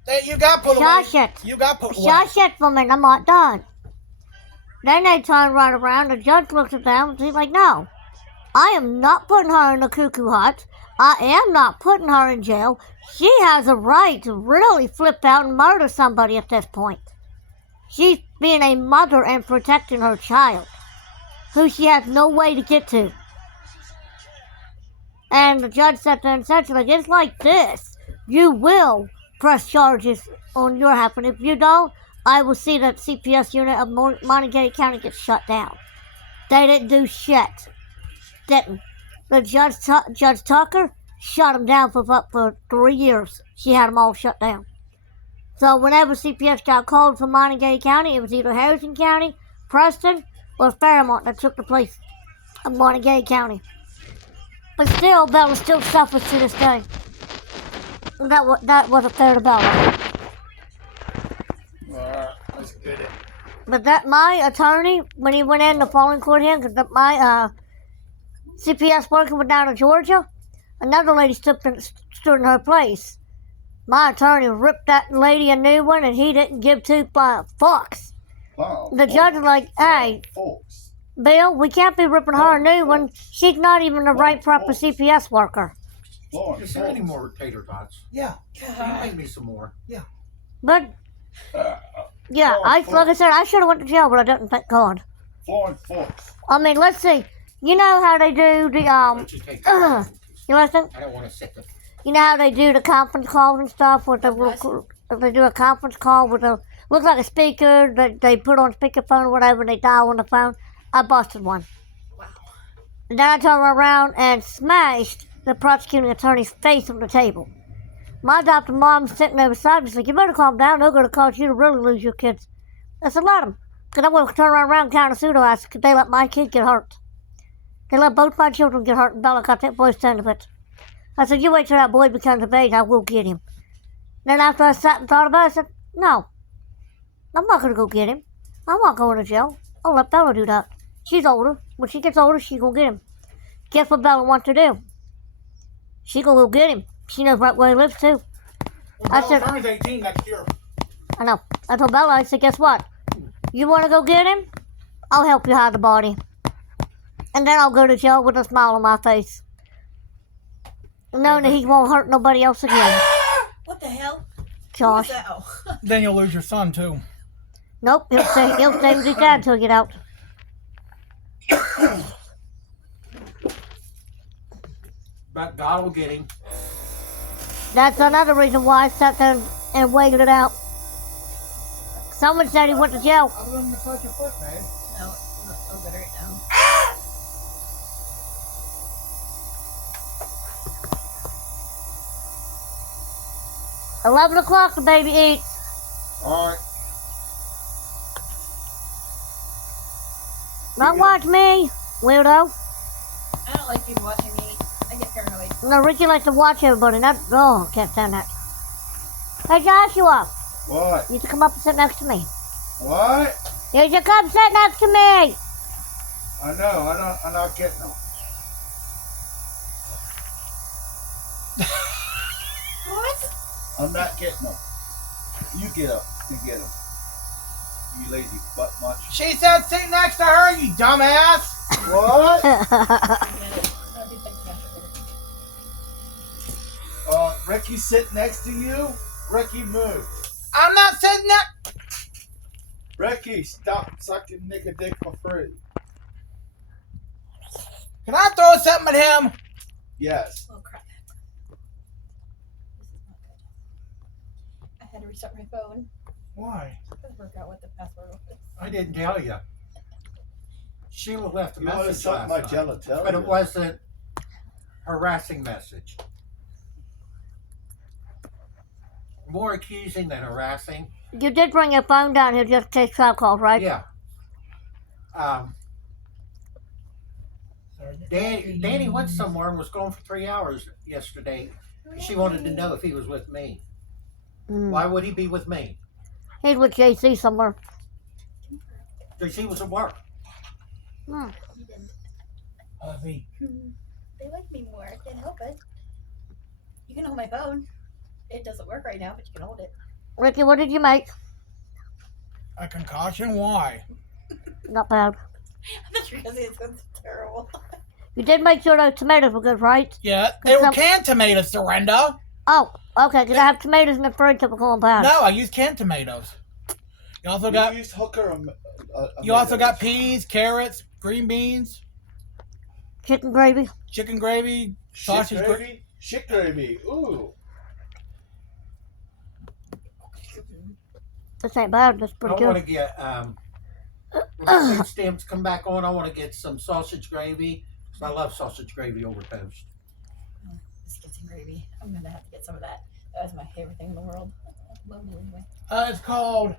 Hey, you got put away. Shush it. You got put away. Shush it for me. I'm not done. Then they turned right around. The judge looks at them and he's like, no. I am not putting her in the cuckoo hut. I am not putting her in jail. She has a right to really flip out and murder somebody at this point. She's being a mother and protecting her child, who she has no way to get to. And the judge sat there and said, like, it's like this. You will press charges on your half, and if you don't, I will see that CPS unit of Montague County gets shut down. They didn't do shit. Didn't. The Judge Tucker shut them down for 3 years. She had them all shut down. So whenever CPS got called from Montague County, it was either Harrison County, Preston, or Fairmont that took the place of Montague County. But still, Bella still suffers to this day. That wasn't fair to Bella. Let's get it. But that my attorney, when he went in the following court hearing, because my CPS worker went down to Georgia, another lady stood in her place. My attorney ripped that lady a new one, and he didn't give two fucks. Wow. The judge was like, hey, Folks. Bill, we can't be ripping her a new one. She's not even the right proper CPS worker. Lord, Is there any more tater tots? Yeah. You make me some more. But, yeah, like I said, I should have went to jail, but I didn't, thank God. Lord, folks. I mean, let's see. You know how they do the, But you take you listen? I don't want to sit there. You know how they do the conference calls and stuff with they do a conference call with a, looks like a speaker that they put on speakerphone or whatever and they dial on the phone? I busted one. Wow. And then I turned around and smashed the prosecuting attorney's face on the table. My adopted mom's sitting there beside me. She's like, you better calm down. They're going to cause you to really lose your kids. I said, let them. Because I'm going to turn around and counter pseudo-ass because they let my kid get hurt. They let both my children get hurt and Bella got that boy's end of it. I said, you wait till that boy becomes of age, I will get him. Then after I sat and thought about it, I said, no. I'm not going to go get him. I'm not going to jail. I'll let Bella do that. She's older. When she gets older, she's going to get him. Guess what Bella wants to do? She going to go get him. She knows right where he lives, too. I said, turns 18 next year. I know. I told Bella, I said, guess what? You want to go get him? I'll help you hide the body. And then I'll go to jail with a smile on my face. Knowing that he won't hurt nobody else again. What the hell? Josh. What's that? Oh. Then you'll lose your son too. Nope, he'll stay with his dad until he get out. But God will get him. That's another reason why I sat there and waited it out. Someone said he went to jail. I was going to touch your foot, man. No, it's not so good right now. 11 o'clock, the baby eats. Alright. Don't watch me, weirdo. I don't like people watching me eat. I get paranoid. No, Ricky likes to watch everybody. I can't stand that. Hey, Joshua, What? you should come up and sit next to me. What? You should come sit next to me. I know, I'm not getting them. What? I'm not getting them. You get up and get them. You lazy butt munch. She said sit next to her, you dumbass. What? I get it. That'd be fantastic. Ricky sit next to you? Ricky, move. I'm not sitting there. Ricky, stop sucking nigga dick for free. Can I throw something at him? Yes. Oh crap. This is not good. I had to restart my phone. Why? I forgot what the password was. I didn't tell you. Sheila left a You wanted message something last like night, Gelatella? but it wasn't harassing message. More accusing than harassing. You did bring your phone down here just in case trap calls, right? Yeah. Danny went somewhere and was gone for 3 hours yesterday. She wanted to know if he was with me. Why would he be with me? He's with JC somewhere. JC was at work. Hmm. You didn't. Huffy. They like me more. I can't help it. You can hold my phone. It doesn't work right now, but you can hold it. Ricky, what did you make? A concoction? Why? Not bad. I thought you were going to say it sounds terrible. You did make sure those tomatoes were good, right? Yeah, they were some- canned tomatoes, Surrender. Oh, okay, because I have tomatoes in the fridge that were going bad. No, I used canned tomatoes. You also got You used hooker. you also got peas, carrots, green beans, Chicken gravy. chicken gravy, sausage shit gravy. gravy. Shit gravy. Ooh. This ain't bad. That's I pretty want to good. get when food stamps come back on. I want to get some sausage gravy. 'Cause I love sausage gravy over toast. Let's get some gravy. I'm going to have to get some of that. That was my favorite thing in the world. Love it anyway. It's called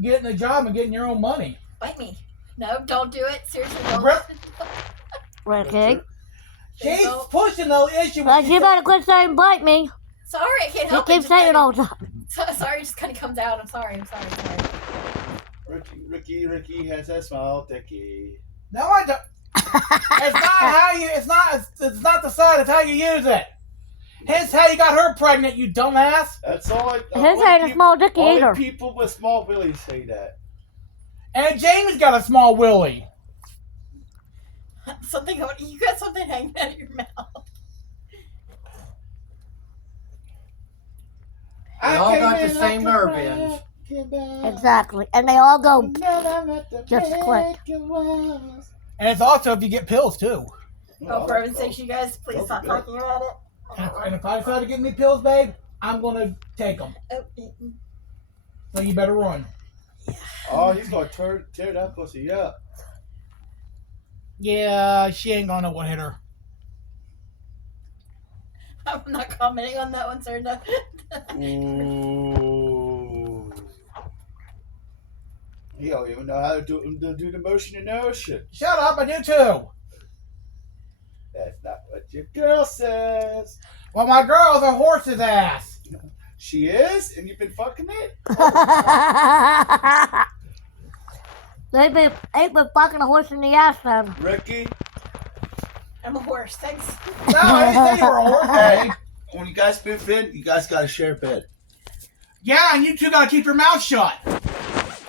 getting a job and getting your own money. Bite me. No, don't do it. Seriously, don't. Rep- Ricky. She's pushing the issue Well, with you better quit saying bite me. Sorry, I can't You help it. keep Just saying it kinda- all the time. Sorry, it just kind of comes out. I'm sorry. Ricky has that smile, Dickie. No, I don't. It's not how you. It's not the side. It's how you use it. Here's how you got her pregnant, you dumbass. That's all. His ain't a small dicky Only either. people with small willies say that. And Jamie's got a small willy. You got something hanging out of your mouth. They all got the same nerve ends. Exactly. And they all go just click. And it's also if you get pills too. Oh, for heaven's sakes, you guys, please stop talking about it. And if I decide to give me pills, babe, I'm gonna take them. Oh, So you better run. Oh, he's gonna tear that pussy up. Yeah, she ain't gonna know what hit her. I'm not commenting on that one, sir. No. Ooh. He don't even know how to do the motion in the ocean. Shut up, I do too. That's not what your girl says. Well, my girl's a horse's ass. She is, and you've been fucking it. Ain't been fucking a horse in the ass then. Ricky, I'm a horse. Thanks. No, I didn't say you were a horse, babe. when you guys move in, you guys gotta share a bed. Yeah, and you two gotta keep your mouth shut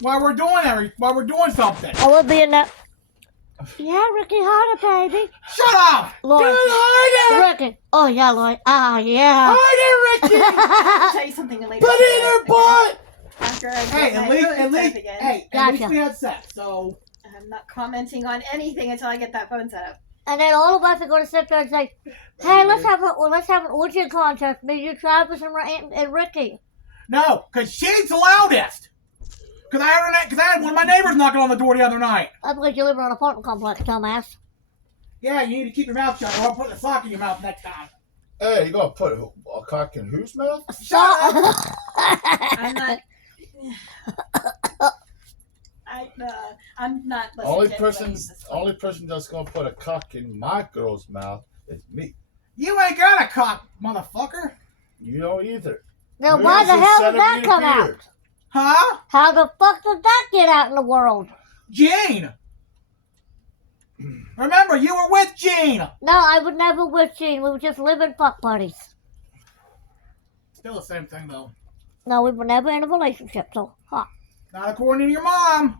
while we're doing something. I will be in that. Yeah, Ricky, harder, baby. Shut up! Lloyd. Do it harder! Ricky. Oh, yeah, Lloyd. Ah, yeah. Harder, Ricky! I'll tell you something later. Put it in her butt! After I Hey, get at my least, room at set least, up again. hey, at Gotcha. least we had sex, so. I'm not commenting on anything until I get that phone set up. And then all of us are going to sit there and say, "Hey, let's have an orchard contest. Me, you, Travis, and Ricky." No, because she's the loudest. Because I had one of my neighbors knocking on the door the other night. I believe you live in an apartment complex, dumbass. Yeah, you need to keep your mouth shut or I'll put a sock in your mouth next time. Hey, you gonna put a cock in whose mouth? Shut up! I'm not. I'm not listening Only to person, anybody at this point. only person that's gonna put a cock in my girl's mouth is me. You ain't got a cock, motherfucker. You don't either. Now, Yours why the is hell did that 7 come years out? beard. Huh? How the fuck did that get out in the world? Jane! Remember, you were with Jane! No, I would never with Gene. We were just living fuck buddies. Still the same thing, though. No, we were never in a relationship, so, Not according to your mom.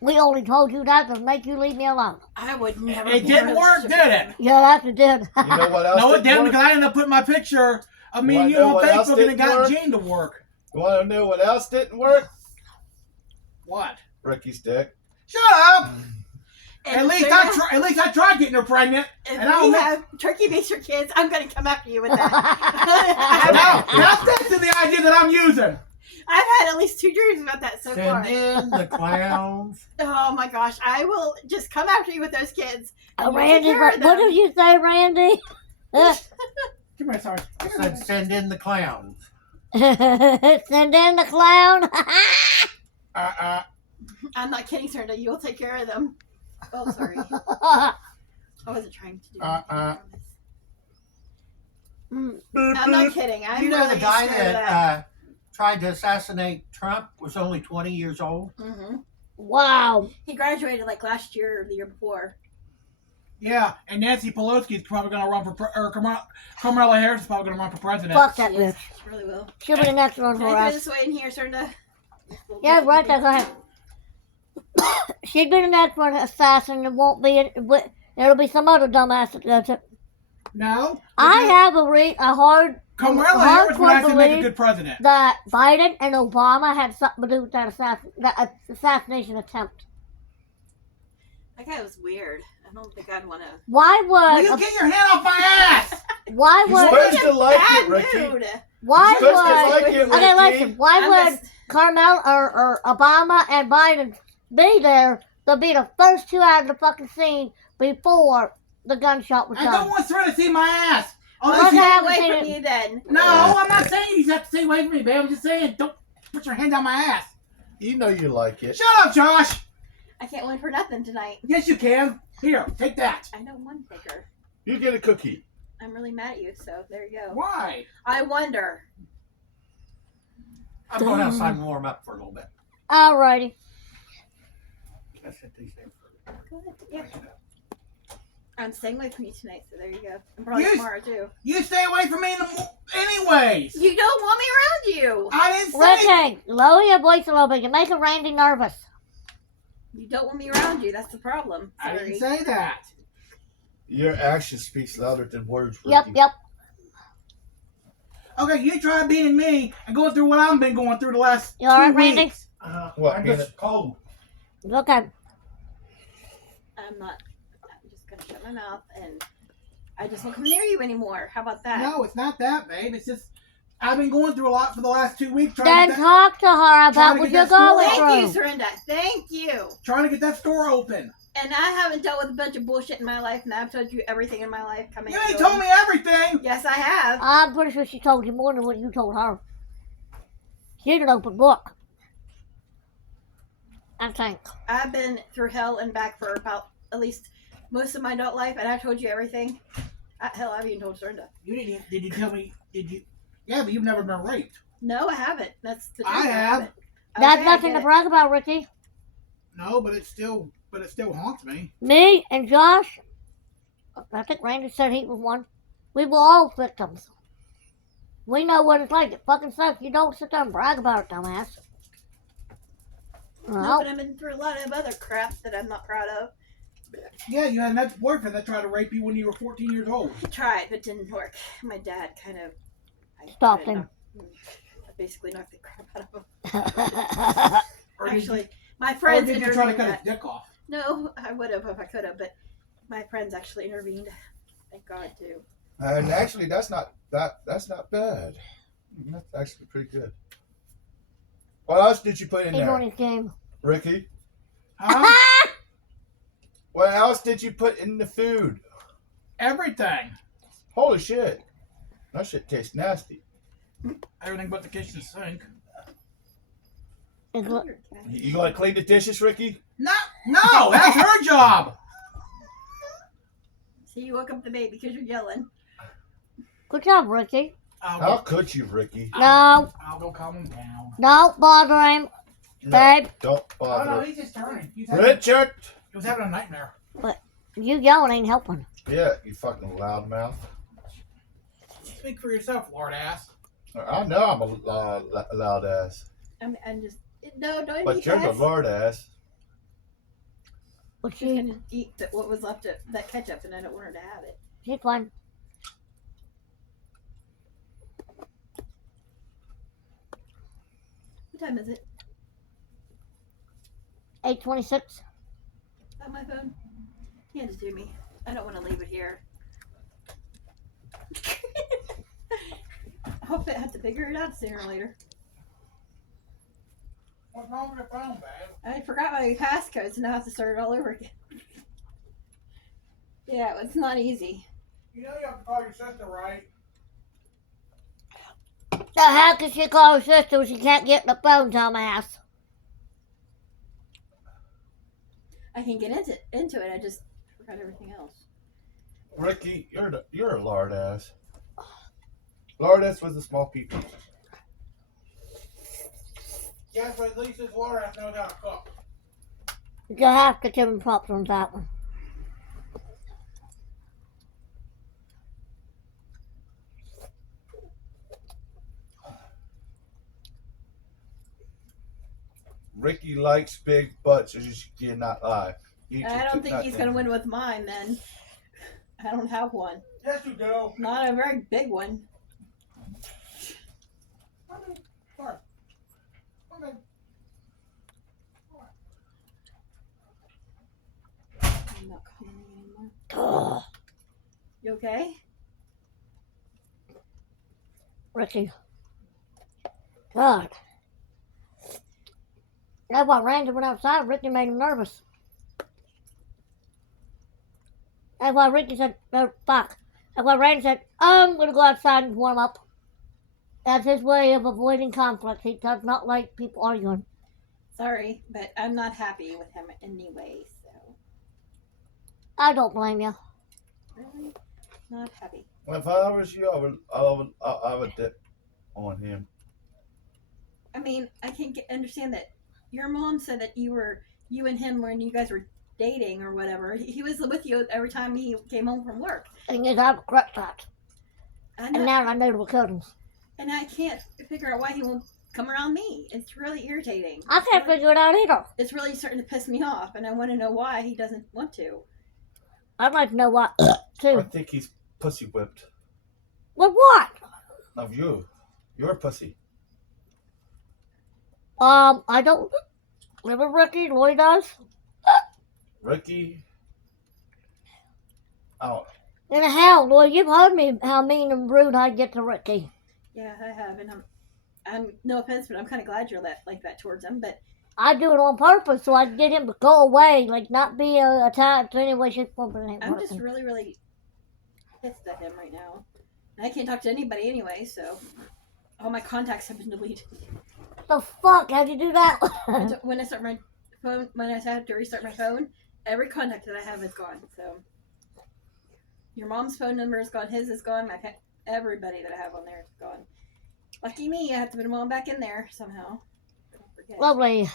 We only told you that to make you leave me alone. I would never. It be didn't in a work, relationship did it? with Yeah, that's it did. You know what else? No, it didn't work? because I ended up putting my picture of me and Wanna you know on what else Facebook and it didn't got work? Jane to work. You want to know what else didn't work? What? Ricky's dick. Shut up! And At least so I tried getting her pregnant. If And I'll we make- have turkey baster kids, I'm going to come after you with Now, that. that's to the idea that I'm using. I've had at least 2 dreams about that so far. Send in the clowns. Oh my gosh, I will just come after you with those kids. and you take Randy, care of what them. did you say, Randy? Come here, sorry. I said send in the clowns. Send in the clown. I'm not kidding, Serena. You'll take care of them. Oh, sorry. I wasn't trying to do Uh-uh. anything. I'm not kidding. I'm You know the really guy scared of that tried to assassinate Trump was only 20 years old? Mm-hmm. Wow. He graduated like last year or the year before. Yeah, and Nancy Pelosi is probably going to run for, or Kamala Harris is probably going to run for president. Fuck that She bitch. really will. She'll be the next one Can for I throw us. this way in here, Sernda? Yeah, right there. Go ahead. She'd be the next one assassin. It won't be. It'll be some other dumbass that does it. No. I have a hard Kamala Harris would hardcore actually make a belief good president. that Biden and Obama had something to do with that assassination attempt. That guy was weird. I don't think I'd want to. Why Will would? you get your hand off my ass? Why You're would? supposed to like Bad it, Ricky. mood. Why You're supposed to would? like it, Okay, Ricky. listen. Why I'm would just- Carmel or Obama and Biden be there to be the first two out of the fucking scene before the gunshot was I don't done? want her to see my ass. Well, Unless Stay you- haven't away seen from it. you then. No, I'm not saying you have to stay away from me, babe. I'm just saying don't put your hand down my ass. You know you like it. Shut up, Josh. I can't win for nothing tonight. Yes, you can. Here, take that. I know one figure. You get a cookie. I'm really mad at you, so there you go. Why? I wonder. I'm going outside and warm up for a little bit. Alrighty. That's it, these days. Go ahead. Yeah. I'm staying away from you tonight, so there you go. And probably Yes. tomorrow too. You stay away from me anyways. You don't want me around you. I didn't say. Ricky, lower your voice a little bit. You're making Randy nervous. You don't want me around you. That's the problem. I Sorry. didn't say that. Your action speaks louder than words, Ricky. Yep. Okay, you try being me and going through what I've been going through the last You all right, 2 Randy? weeks. What, I'm being just cold. Okay. I'm just gonna shut my mouth and I just won't come near you anymore. How about that? No, it's not that, babe. It's just I've been going through a lot for the last 2 weeks Then trying talk to her trying about to what get you're that school going Thank you, through. Serinda. Thank you. to get that store open. And I haven't dealt with a bunch of bullshit in my life, and I've told you everything in my life coming. You and ain't going. told me everything. Yes, I have. I'm pretty sure she told you more than what you told her. She's an open book. I think. I've been through hell and back for about at least most of my adult life, and I told you everything. Hell, I've even told Serinda. You didn't. Did you tell me? Did you? Yeah, but you've never been raped. No, I haven't. That's the truth. I have. haven't. That's Okay, I nothing get to it. brag brag about, Ricky. No, but it still haunts me. Me and Josh, I think Randy said he was one. We were all victims. We know what it's like. It fucking sucks. You don't sit there and brag about it, dumbass. No, Well, but I've been through a lot of other crap that I'm not proud of. Yeah, you had an ex-boyfriend that tried to rape you when you were 14 years old. I tried, but didn't work. My dad kind of Stopped him. I basically knocked the crap out of him. Or did you- Actually, my or friends did you try to intervened. cut that- his dick off? No, I would have if I could have, but my friends actually intervened. Thank God too. And actually, that's not bad. That's actually pretty good. What else did you put in He's on there, his game. Ricky? Huh? What else did you put in the food? Everything. Holy shit. That shit tastes nasty. Everything but the kitchen sink. It's what- You gonna clean the dishes, Ricky? No, that's her job. See, you woke up the baby because you're yelling. Good job, Ricky. How could you, Ricky? No, I'll go calm him down. don't bother him, No, babe. don't Oh no, bother. he's just turning. He Richard! was having a nightmare. You yelling ain't helping. Yeah, you fucking loudmouth. Speak for yourself, lord ass. I know I'm a loud ass. I'm just no, don't But eat you're that. the lord ass. But She's she, gonna eat what was left of that ketchup, and I don't want her to have it. she's fine. What time is it? 8:26. On my phone. Hand it to me. I don't want to leave it here. I hope I have to figure it out sooner or later. What's wrong with your phone, babe? I forgot my passcode, so now I have to start it all over again. Yeah, it's not easy. You know you have to call your sister, right? The heck can she call her sister when she can't get the phone, dumbass? I can get into it. I just forgot everything else. Ricky, you're a lard ass. Lard ass with the small people. Yes, but at least this water has knows how to cook. You have to give him props on that one. Ricky likes big butts, as you cannot lie. I don't think he's gonna win with mine then. I don't have one. Yes, you do. Not a very big one. Sorry. Okay. I'm not commenting anymore. Ugh, You okay? Ricky. God. That's why Randy went outside. Ricky made him nervous. That's why Ricky said, oh, fuck. That's why Randy said, I'm going to go outside and warm up. That's his way of avoiding conflict. He does not like people arguing. Sorry, but I'm not happy with him anyway, so. I don't blame you. Really? Not happy. If I was you, I would dip on him. I mean, I can't understand that. Your mom said that you and him, when you guys were dating or whatever, he was with you every time he came home from work. And you have regret that. And And now I know we're cousins. And I can't figure out why he won't come around me. It's really irritating. I can't figure it out either. It's really starting to piss me off, and I want to know why he doesn't want to. I'd like to know what, I too. think he's pussy whipped. With what? Of you. You're a pussy. I don't live with Ricky. Lloyd does. Ricky. Oh, And hell, Lloyd, you've heard me how mean and rude I get to Ricky. Yeah, I have, and I'm no offense, but I'm kind of glad you're like that towards him. But I do it on purpose so I can get him to go away, like not be attached to any way, shape, form, or anything. I'm just really, really pissed at him right now. And I can't talk to anybody anyway, so all my contacts have been deleted. The fuck? How'd you do that? When I start my phone, when I have to restart my phone, every contact that I have is gone. So your mom's phone number is gone, his is gone, everybody that I have on there is gone. Lucky me, I have to put them all back in there somehow. Don't forget. Lovely.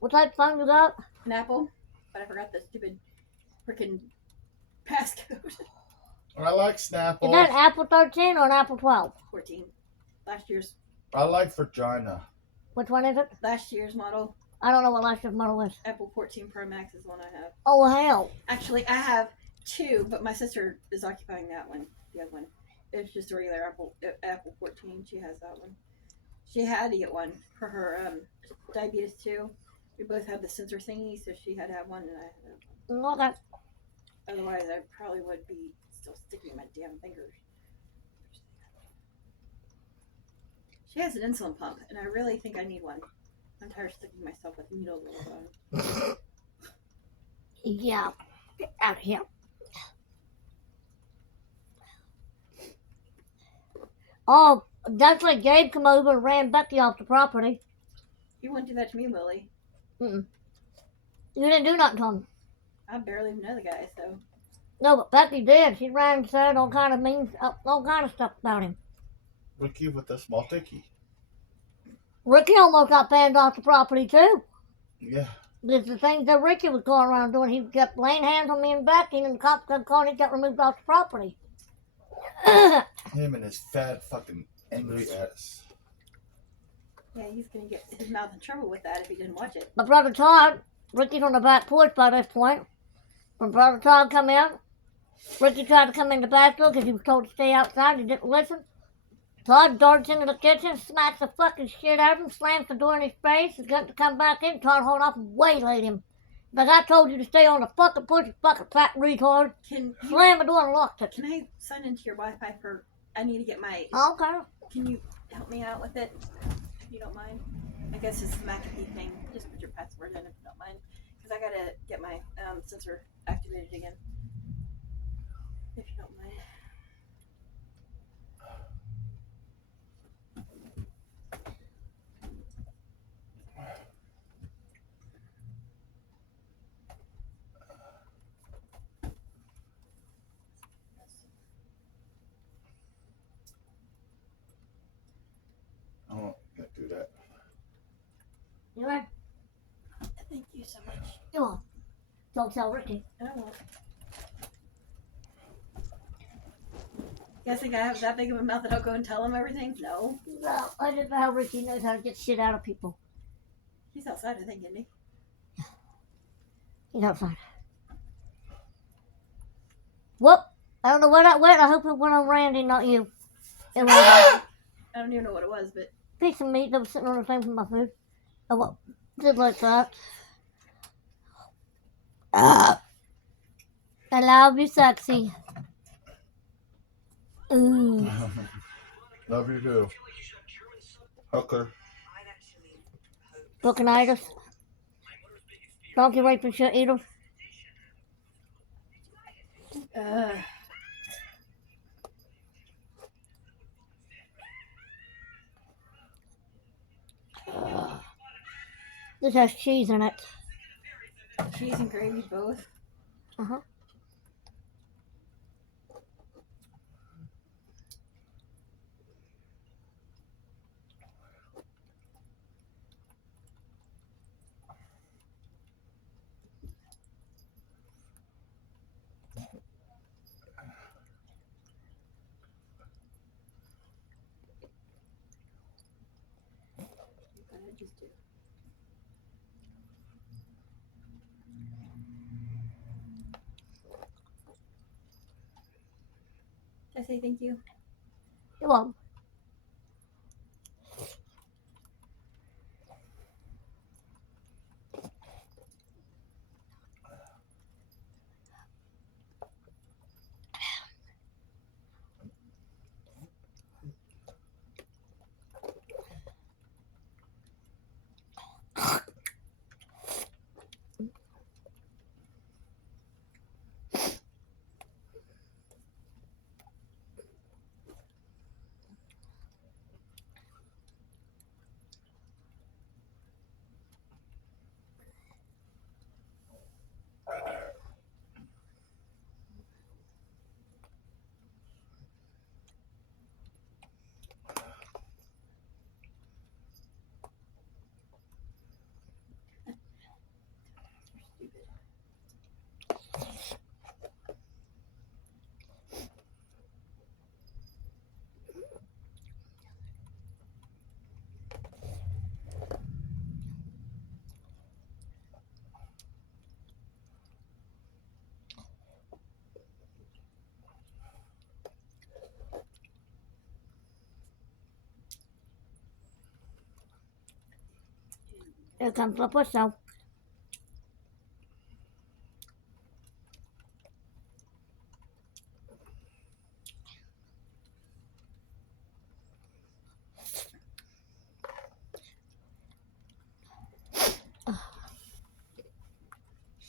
What type of phone you got? An Apple, but I forgot the stupid freaking passcode. I like Is Snapple. that an Apple 13 or an Apple 12? 14. Last year's I like Virginia. Which one is it? model. I don't know what last year's model is. Apple 14 Pro Max is the one I have. Oh, hell. Actually, I have two, but my sister is occupying that one. The other one. It's just a regular Apple 14. She has that one. She had to get one for her diabetes too. We both have the sensor thingy, so she had to have one, and I had to have one. Okay. Otherwise, I probably would be still sticking my damn fingers. She has an insulin pump, and I really think I need one. I'm tired of sticking myself with needles all the time. Yeah. Get out of here. Oh, that's like Gabe come over and ran Becky off the property. You wouldn't do that to me, Willie. You didn't do nothing to him. I barely even know the guy, so. No, but Becky did. She ran and said all kind of stuff about him. Ricky with the small dicky. Ricky almost got banned off the property too. Yeah. There's the things that Ricky was going around doing. He kept laying hands on me and Becky, and the cops kept calling. He got removed off the property. Him and his fat fucking angry ass. Yeah, he's gonna get his mouth in trouble with that if he didn't watch it. My brother Todd, Ricky's on the back porch by this point. When brother Todd come in, Ricky tried to come in the back door because he was told to stay outside. He didn't listen. Todd darts into the kitchen, smacks the fucking shit out of him, slams the door in his face. He's got to come back in. Todd hauled off and waylaid him. Like I told you to stay on the fucking porch, you fucking fat retard. Slam the door and locked it. Can I sign into your Wi-Fi for? I need to get my. Okay. Can you help me out with it, if you don't mind? I guess it's the McAfee thing. Just put your password in if you don't mind, because I gotta get my sensor activated again. If you don't mind. You right? Thank you so much. You're welcome. Don't tell Ricky. I won't. You guys think I have that big of a mouth that I'll go and tell him everything? No. No, I didn't know how Ricky knows how to get shit out of people. He's outside, I think, isn't he? He's outside. Whoop! I don't know where that went. I hope it went on Randy, not you. It went I don't even know what it was, but piece of meat that was sitting on the thing for my food. I did like that. I love you, sexy. Ooh. Love you too. Okay. Buccanitis. Donkey raping shit eater. This has cheese in it. cheese and gravy both. Uh-huh. I just do. Did I say thank you? You're welcome. Here comes the push now.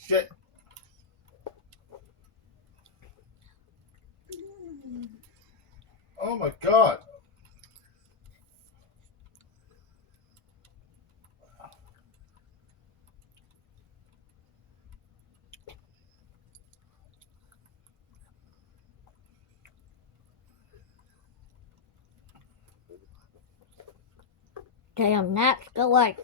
Shit. Oh my god. Damn, gnats, go away.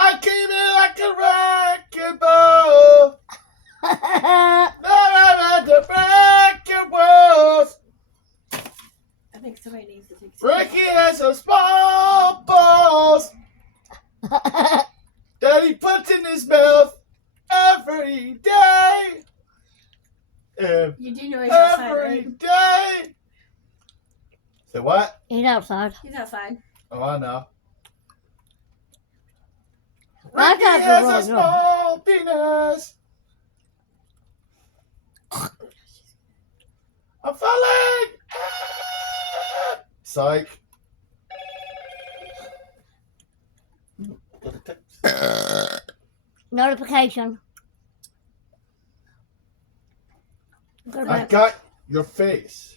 I came in like a wrecking ball. Ricky has some small balls that he puts in his mouth every day. You do know he's outside, Every right? day. Say what? He's outside. He's outside. Oh, I know. That Ricky guy's has really a good. small penis. I'm falling. Psych. Got a text. Notification. Go I back. got your face.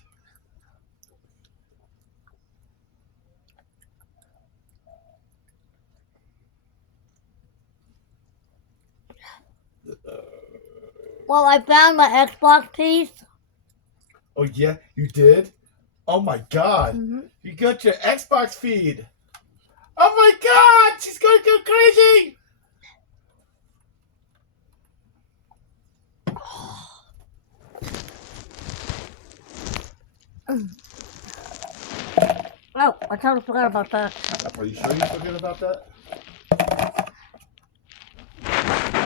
Well, I found my Xbox piece. Oh yeah, you did? Oh my god. Mhm. You got your Xbox feed. Oh my god, she's gonna go crazy. Oh, I totally forgot about that. Are you sure you forget about that?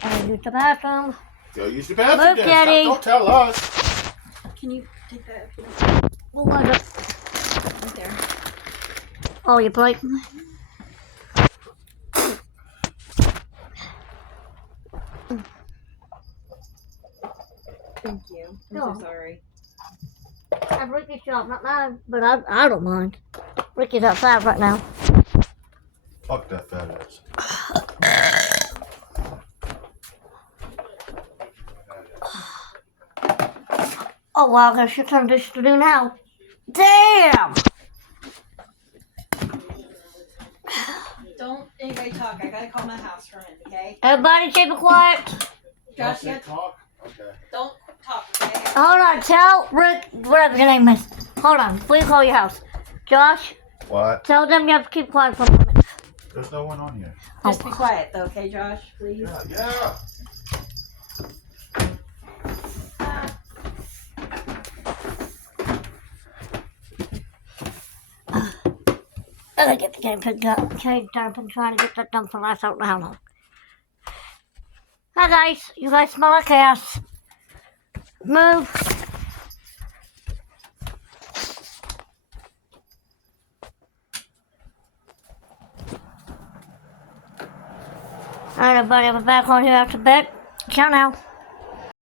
I used the bathroom. Go use the bathroom. Look, then. Daddy. Don't tell us. Can you take that if you don't? What was it? Right there. Oh, your plate. Thank you. I'm No. so sorry. That's Ricky's shop, not mine. But I don't mind. Ricky's outside right now. Fuck that fat ass. Oh, wow, I got shit ton of dishes to do now. Damn! Don't anybody talk. I gotta call my house friend, okay? Everybody keep it quiet. Josh, you You have to, talk? Okay. don't talk, okay? Hold on, tell Rick, whatever your name is. Hold on, before you call your house. Josh, What? tell them you have to keep quiet for a minute. There's no one on here. Just be quiet, though, okay, Josh? Please. Yeah. I gotta get the game picked up. Changed up and trying to get that done for last I don't know how long. Hi guys, you guys smell like ass. Move. Alright everybody, we're back on here after bed. Ciao now.